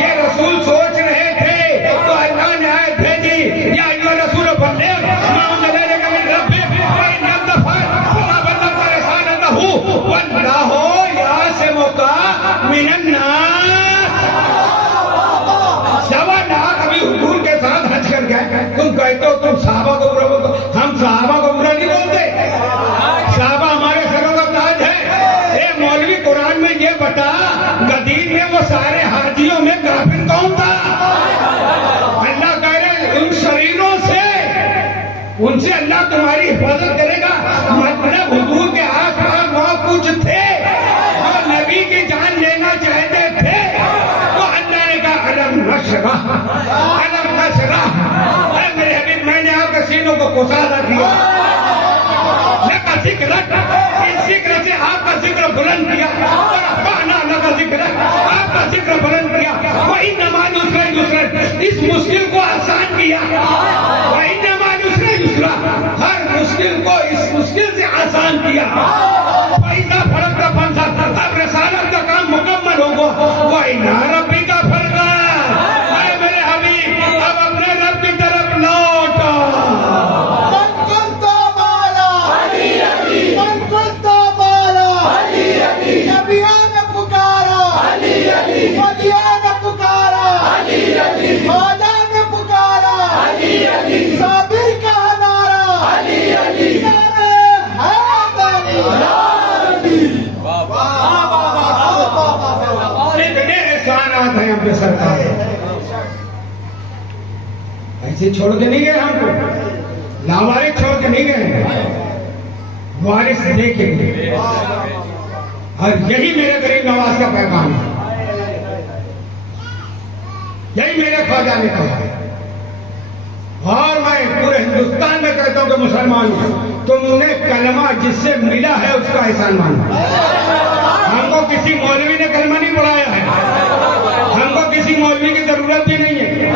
یہ رسول سوچ رہے تھے تو اللہ نے آیت بھیجی یا ایھا الرسول بلغ ما انزل الیک من ربک وان لم تفعل فما بلغت رسالتہ واللہ یعصمک من الناس. 1.25 لاکھ ابھی حضور کے ساتھ حج کر گئے. تم کہتے ہو تم صحابہ کو برا بولتے ہو. ہم صحابہ کو برا نہیں بولتے، صحابہ ہمارے سروں کا تاج ہے. اے مولوی قرآن میں یہ بتا غدیر میں وہ سارے حاجیوں میں کافر کون تھا؟ اللہ کہہ رہے ان شریروں سے، ان سے اللہ تمہاری حفاظت کرے گا. مطلب حضور کے آس پاس وہاں کچھ تھے اور نبی کی جان لینا چاہتے تھے تو اللہ نے کہا الم نشرح، الم نشرح. اے میرے حبیب میں نے آپ کے سینوں کو کسادہ کیا. لکا ذکرک، اس ذکر سے آپ کا ذکر بلند کیا. ورفعنا لکا ذکرک، آپ کا ذکر بلند کیا. وَإِنَّ مَعَ الْعُسْرِ يُسْرًا، اس مشکل کو آسان کیا. وَإِنَّ مَعَ الْعُسْرِ يُسْرًا، ہر مشکل کو اس مشکل سے آسان کیا. فَإِذَا فَرَغْتَ فَانصَبْ، اب رسالت کا کام مکمل ہوگا. وَإِلَىٰ رَبِّكَ فَارْغَب، اے میرے حبیب اب اپنے رب کی طرف لوٹ. نبیوں نے پکارا، ولیوں نے پکارا، خواجہ نے پکارا، صابر کا نعرہ، اتنے احسانات ہیں ہم پہ سرکار. ایسے چھوڑ کے نہیں گئے ہم کو، لاوارث چھوڑ کے نہیں گئے، وارث دے کے گئے. اور یہی میرے غریب نواز کا پیغام ہے، یہی میرے خواجہ نے کہا. اور میں پورے ہندوستان میں کہتا ہوں کہ مسلمان تم نے کلمہ جس سے ملا ہے اس کا احسان مانو. ہم کو کسی مولوی نے کلمہ نہیں پڑھایا ہے, ہم کو کسی مولوی کی ضرورت بھی نہیں ہے.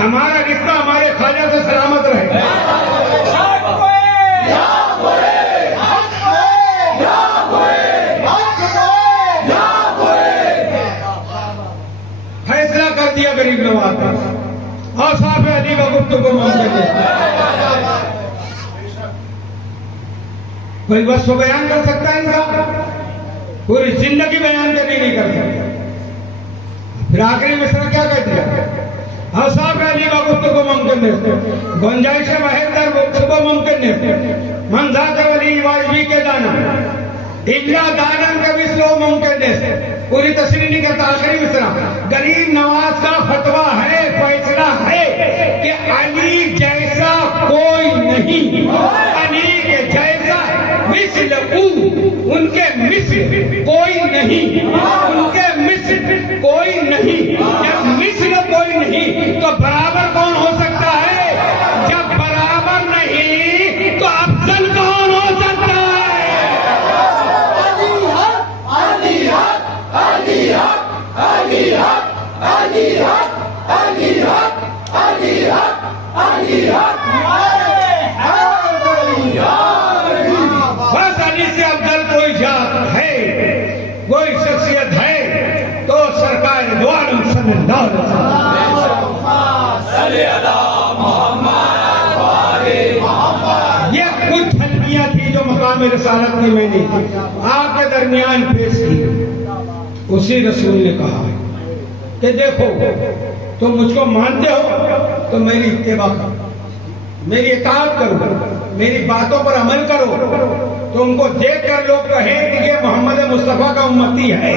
ہمارا رشتہ ہمارے خواجہ سے سلامت رہے. فیصلہ کر دیا غریب نواز کا اور صاحب علی کا گفتگو مانگتے تھے. کوئی وصف بیان کر سکتا ہے انسان؟ پوری زندگی بیان کرنی نہیں کر سکتا. پھر آخری مصرع کیا کہہ دیا؟ ہاں صاحب علی کا گفتگو ممکن ہے, گنجائش باہر در گفتگو ممکن ہے. من ذات ولی واجبی کے دانا اللہ دانن کا مثلو ممکن ہے. پوری تشریح نہیں کرتا. آخری مصرع غریب نواز کا فتویٰ ہے, فیصلہ ہے کہ علی جیسا کوئی نہیں, علی کے جیسا مثل ان کے مثل کوئی نہیں, ان کے مثل کوئی نہیں. جب مثل کوئی نہیں تو برابر کون ہو سکتا ہے؟ جب برابر نہیں تو افضل کون ہو سکتا ہے؟ بس علی سے افضل کوئی ذات ہے, کوئی شخصیت ہے تو سرکار دو عالم صلی اللہ علیہ وسلم. یہ کچھ حلقیاں تھی جو مقام رسالت کی میں نے آپ کے درمیان پیش کی. اسی رسول نے کہا ہے کہ دیکھو تم مجھ کو مانتے ہو تو میری اتباع کرو, میری اطاعت کرو, میری باتوں پر عمل کرو. تم کو دیکھ کر لوگ کہیں کہ یہ محمد مصطفیٰ کا امتی ہے,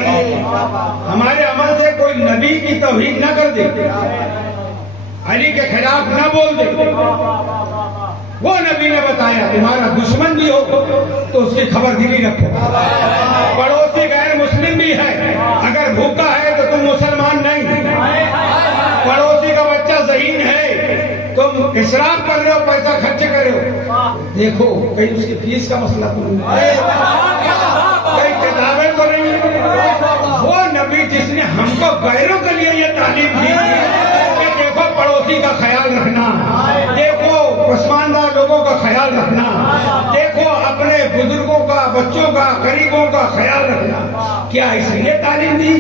ہمارے عمل سے کوئی نبی کی توہین نہ کر دے, علی کے خلاف نہ بول دے. وہ نبی نے بتایا تمہارا دشمن بھی ہو تو اس کی خبر دلی رکھو, پڑوسی غیر مسلم بھی ہے, اگر بھوکا ہے تو تم مسلمان نہیں, پڑوسی کا بچہ ذہین ہے تم اسراف کر رہے ہو, پیسہ خرچ کر رہے ہو. دیکھو کہیں اس کی فیس کا مسئلہ تو نہیں, کئی کتابیں تو نہیں. وہ نبی جس نے ہم کو غیروں کے لیے یہ تعلیم دی کہ دیکھو پڑوسی کا خیال رکھنا, دیکھو پسماندہ لوگوں کا خیال رکھنا, دیکھو اپنے بزرگوں کا, بچوں کا, غریبوں کا خیال رکھنا. کیا اس لیے تعلیم دی؟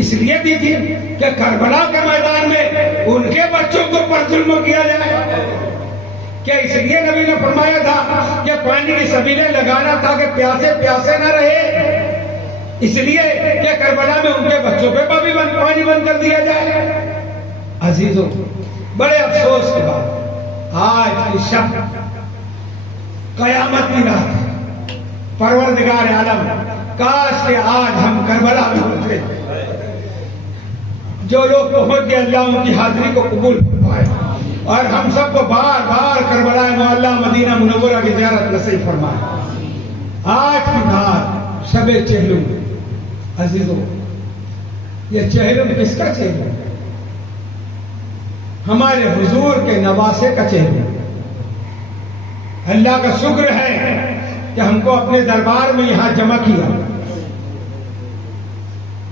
اس لیے دی تھی کہ کربلا کے میدان میں ان کے بچوں کو پر ظلم کیا جائے. کیا اس لیے نبی نے فرمایا تھا کہ پانی کی سبیلیں لگانا تاکہ پیاسے پیاسے نہ رہے؟ اس لیے کہ کربلا میں ان کے بچوں پہ پانی بند کر دیا جائے. عزیزوں, بڑے افسوس کے بعد آج کی شب قیامت کی رات, پروردگار عالم کاش کہ آج ہم کربلا میں ہوتے. جو لوگ پہنچ گئے اللہ ان کی حاضری کو قبول فرمائے اور ہم سب کو بار بار کربلا معلیٰ مدینہ منورہ کی زیارت نصیب فرمائے. آج کی رات شب چہلم. عزیزوں, یہ چہلم کس کا چہلم؟ ہمارے حضور کے نواسے کا چہلم. اللہ کا شکر ہے کہ ہم کو اپنے دربار میں یہاں جمع کیا.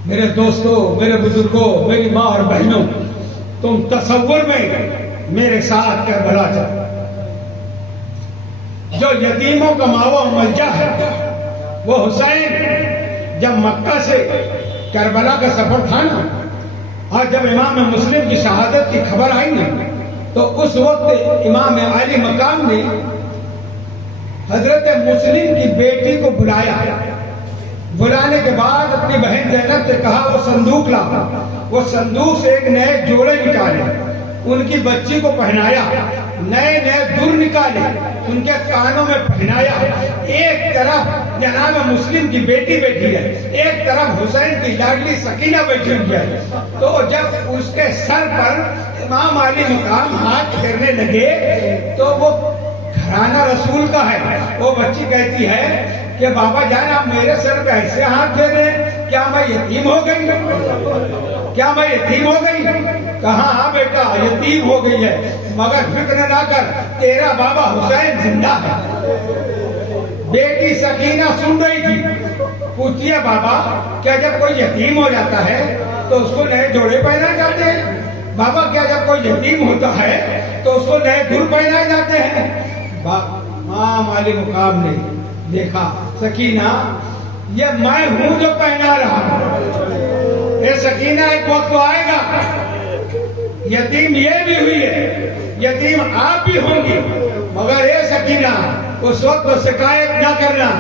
میرے دوستوں, میرے بزرگوں, میری ماں اور بہنوں, تم تصور میں میرے ساتھ کربلا چلو. جو یتیموں کا ماوا ملجا ہے وہ حسین جب مکہ سے کربلا کا سفر تھا نا, اور جب امام مسلم کی شہادت کی خبر آئی نا تو اس وقت امام عالی مقام نے حضرت مسلم کی بیٹی کو بلایا. بلانے کے بعد اپنی بہن زینب سے کہا وہ صندوق لا. وہ صندوق سے ایک نئے جوڑے نکالے, ان کی بچی کو پہنایا, نئے نئے در نکالے, ان کے کانوں میں پہنایا. ایک طرف جناب مسلم کی بیٹی بیٹھی ہے, ایک طرف حسین کی لاڈلی سکینہ بیٹھی ہوئی ہے. تو جب اس کے سر پر امام علی مقام ہاتھ پھیرنے لگے تو وہ گھرانہ رسول کا ہے. وہ بچی کہتی ہے کہ بابا جان آپ میرے سر پہ ایسے ہاتھ پھیر رہے ہیں, کیا میں یتیم ہو گئی؟ کیا میں یتیم ہو گئی؟ کہا ہاں بیٹا یتیم ہو گئی ہے، مگر فکر نہ کر، تیرا بابا حسین زندہ ہے۔ بیٹی سکینہ سن رہی تھی، پوچھتی ہے بابا کیا جب کوئی یتیم ہو جاتا ہے تو اس کو نئے جوڑے پہنائے جاتے ہیں؟ بابا کیا جب کوئی یتیم ہوتا ہے تو اس کو نئے گر پہنائے جاتے ہیں؟ امام علی مقام نے دیکھا سکینہ یہ میں ہوں جو پہنا رہا ہوں، اے سکینہ ایک وقت تو آئے گا، یتیم یہ بھی ہوئی ہے، یتیم آپ بھی ہوں گی، مگر اے سکینہ اس وقت تو شکایت نہ کرنا،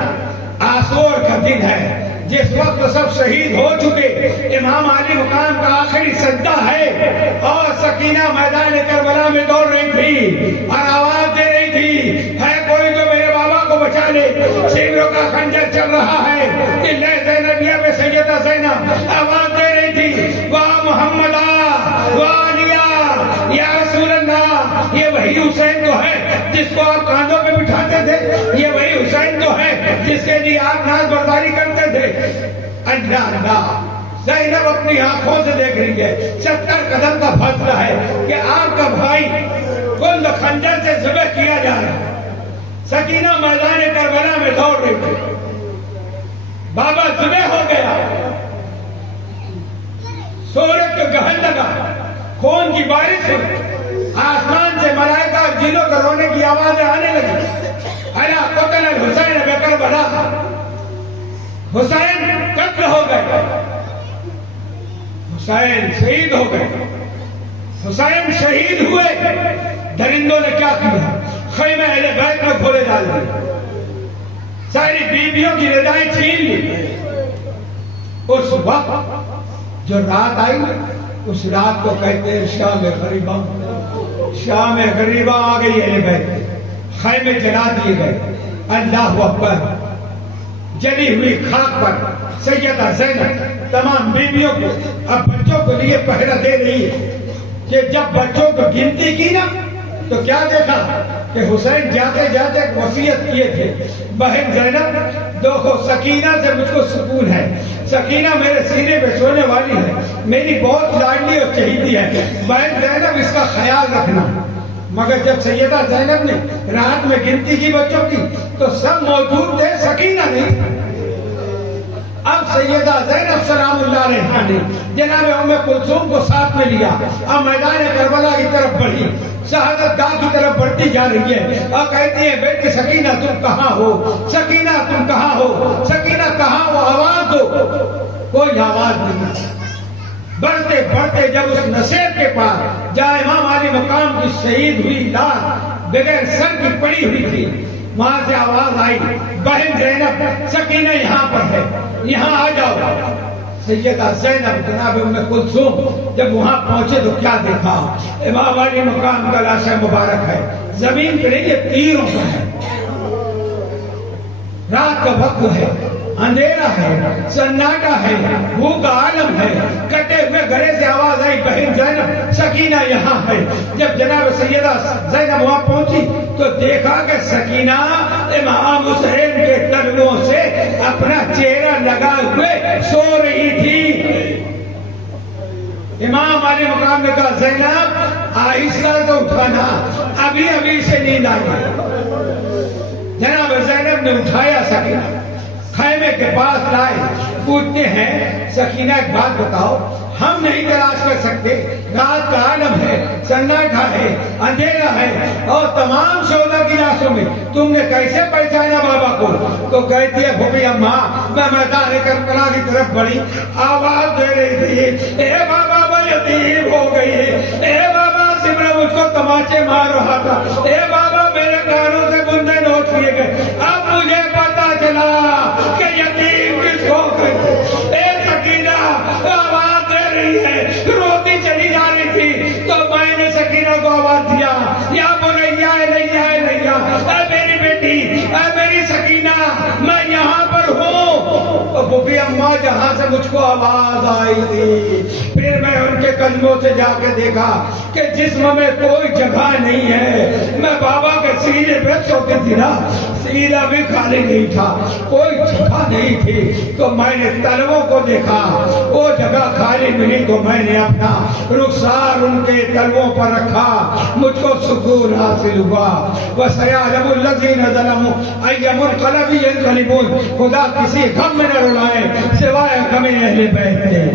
آسور کا دن ہے جس وقت سب شہید ہو چکے، امام علی مقام کا آخری سجدہ ہے، اور سکینہ میدان کربلا میں دوڑ رہی تھی اور آواز دے رہی تھی ہے کوئی جو میرے بابا کو بچا لے، شیروں کا خنجر چل رہا ہے، زینبیہ میں سیدہ زینب آواز دے رہی تھی واہ محمد واہ علیہ یا رسول اللہ، یہ وہی حسین تو ہے جس کو آپ کاندھوں پہ بٹھاتے تھے، یہ وہی حسین تو ہے جس کے لیے آپ ناز برداری کرتے تھے۔ اللہ اللہ، زینب اپنی آنکھوں سے دیکھ رہی ہے، 70 قدم کا فاصلہ ہے کہ آپ کا بھائی کل خنجر سے ذبح کیا جا رہا ہے۔ سکینہ میدان کربلا میں دوڑ رہی تھی، بابا ذبح ہو گیا، سورج کو گہن لگا، خون کی بارش ہوئی، آسمان سے ملائکہ اور جنوں کے رونے کی آوازیں آنے لگی، الا قتل الحسین بکربلا، حسین قتل ہو گئے، حسین شہید ہو گئے، حسین شہید ہوئے۔ درندوں نے کیا کیا؟ خیمہ اہل بیت میں کھولے ڈال دیے، ساری بیویوں کی ردائیں چھین لی۔ اس وقت جو رات آئی اس رات کو کہتے ہیں شام غریبہ، شام غریبہ آ گئی اہل بیت، خیمے جلا دیے گئے۔ اللہ اکبر، جلی ہوئی خاک پر سیدہ زینب تمام بیویوں کو اب بچوں کو لیے پہرا دے رہی ہے کہ جب بچوں کو گنتی کی نا تو کیا دیکھا کہ حسین جاتے جاتے وصیت کیے تھے، بہن زینب دیکھو سکینہ سے مجھ کو سکون ہے، سکینہ میرے سینے پہ سونے والی ہے، میری بہت لاڈلی اور چہیتی ہے، بہن زینب اس کا خیال رکھنا۔ مگر جب سیدہ زینب نے رات میں گنتی کی بچوں کی تو سب موجود تھے، سکینہ نہیں۔ اب سیدہ زینب سلام اللہ علیہا نے جناب ام کلثوم کو ساتھ میں لیا اور میدان کربلا کی طرف بڑھی، شہادت گاہ کی طرف بڑھتی جا رہی ہے اور کہتی ہے بیٹی سکینہ تم کہاں ہو، سکینہ تم کہاں ہو، سکینہ کہاں ہو، آواز دو۔ کوئی آواز نہیں۔ بڑھتے بڑھتے جب اس نشیب کے پاس جہاں امام علی مقام کی شہید ہوئی لاش بغیر سر کی پڑی ہوئی تھی، وہاں سے آواز آئی بہن زینب سکینہ یہاں پر ہے، یہاں آ جاؤ۔ سیدہ زینب جناب ام کلثوم جب وہاں پہنچے تو کیا دیکھا؟ امام علی مقام کا لاش مبارک ہے، زمین پہ نہیں یہ تیروں کا ہے، رات کا وقت ہے، اندھیرا ہے، سناٹا ہے، بھوک کا عالم ہے، کٹے ہوئے گھرے سے آواز آئی بہن زینب سکینہ یہاں ہے۔ جب جناب سیدہ زینب وہاں پہنچی تو دیکھا کہ سکینہ امام حسین کے قدموں سے اپنا چہرہ لگا ہوئے سو رہی تھی۔ امام علی مقام نے کہا زینب آہستہ تو اٹھانا، ابھی ابھی سے نیند آئی۔ جناب زینب نے اٹھایا سکینہ، خیمے کے پاس لائے، پوچھتے ہیں سکینہ ایک بات بتاؤ، ہم نہیں تلاش کر سکتے، رات کا عالم ہے، سناٹا ہے، اندھیرا ہے، اور تمام شہداء کی لاشوں میں تم نے کیسے پہچانا بابا کو؟ تو کہتی ہے بھوپی اماں میں میدان کربلا کی طرف بڑھی، آواز دے رہی تھی اے بابا میں یتیم ہو گئی ہے، اے بابا سمرا مجھ کو تماچے مار رہا تھا، اے بابا میرے کانوں سے بندے نوچ لیے گئے، اب مجھے پتا چلا کہ یتیم کس کو کہتے۔ اے سکینہ آواز دے رہی ہے، روتی چلی جا رہی تھی تو میں نے سکینہ کو آواز دیا یا بنیا الیہ الیہ، اے میری بیٹی، اے میری سکینہ میں یہاں پر ہوں۔ اور بھوپی اماں جہاں سے مجھ کو آواز آئی تھی پھر میں ان کے قدموں سے جا کے دیکھا کہ جسم میں کوئی جگہ نہیں ہے، میں بابا کے سینے پہ سوتی تھی نا، سیدھا بھی خالی نہیں تھا، کوئی جگہ نہیں تھی، تو میں نے تلووں کو دیکھا، وہ جگہ خالی ملی تو میں نے اپنا رخسار ان کے تلووں پر رکھا، مجھ کو سکون حاصل ہوا۔ وَسَيَعْلَمُ الَّذِينَ ظَلَمُوا أَيَّ مُنقَلَبٍ يَنقَلِبُونَ۔ خدا کسی غم میں نہ رلائے سوائے غم اہل بیت کے۔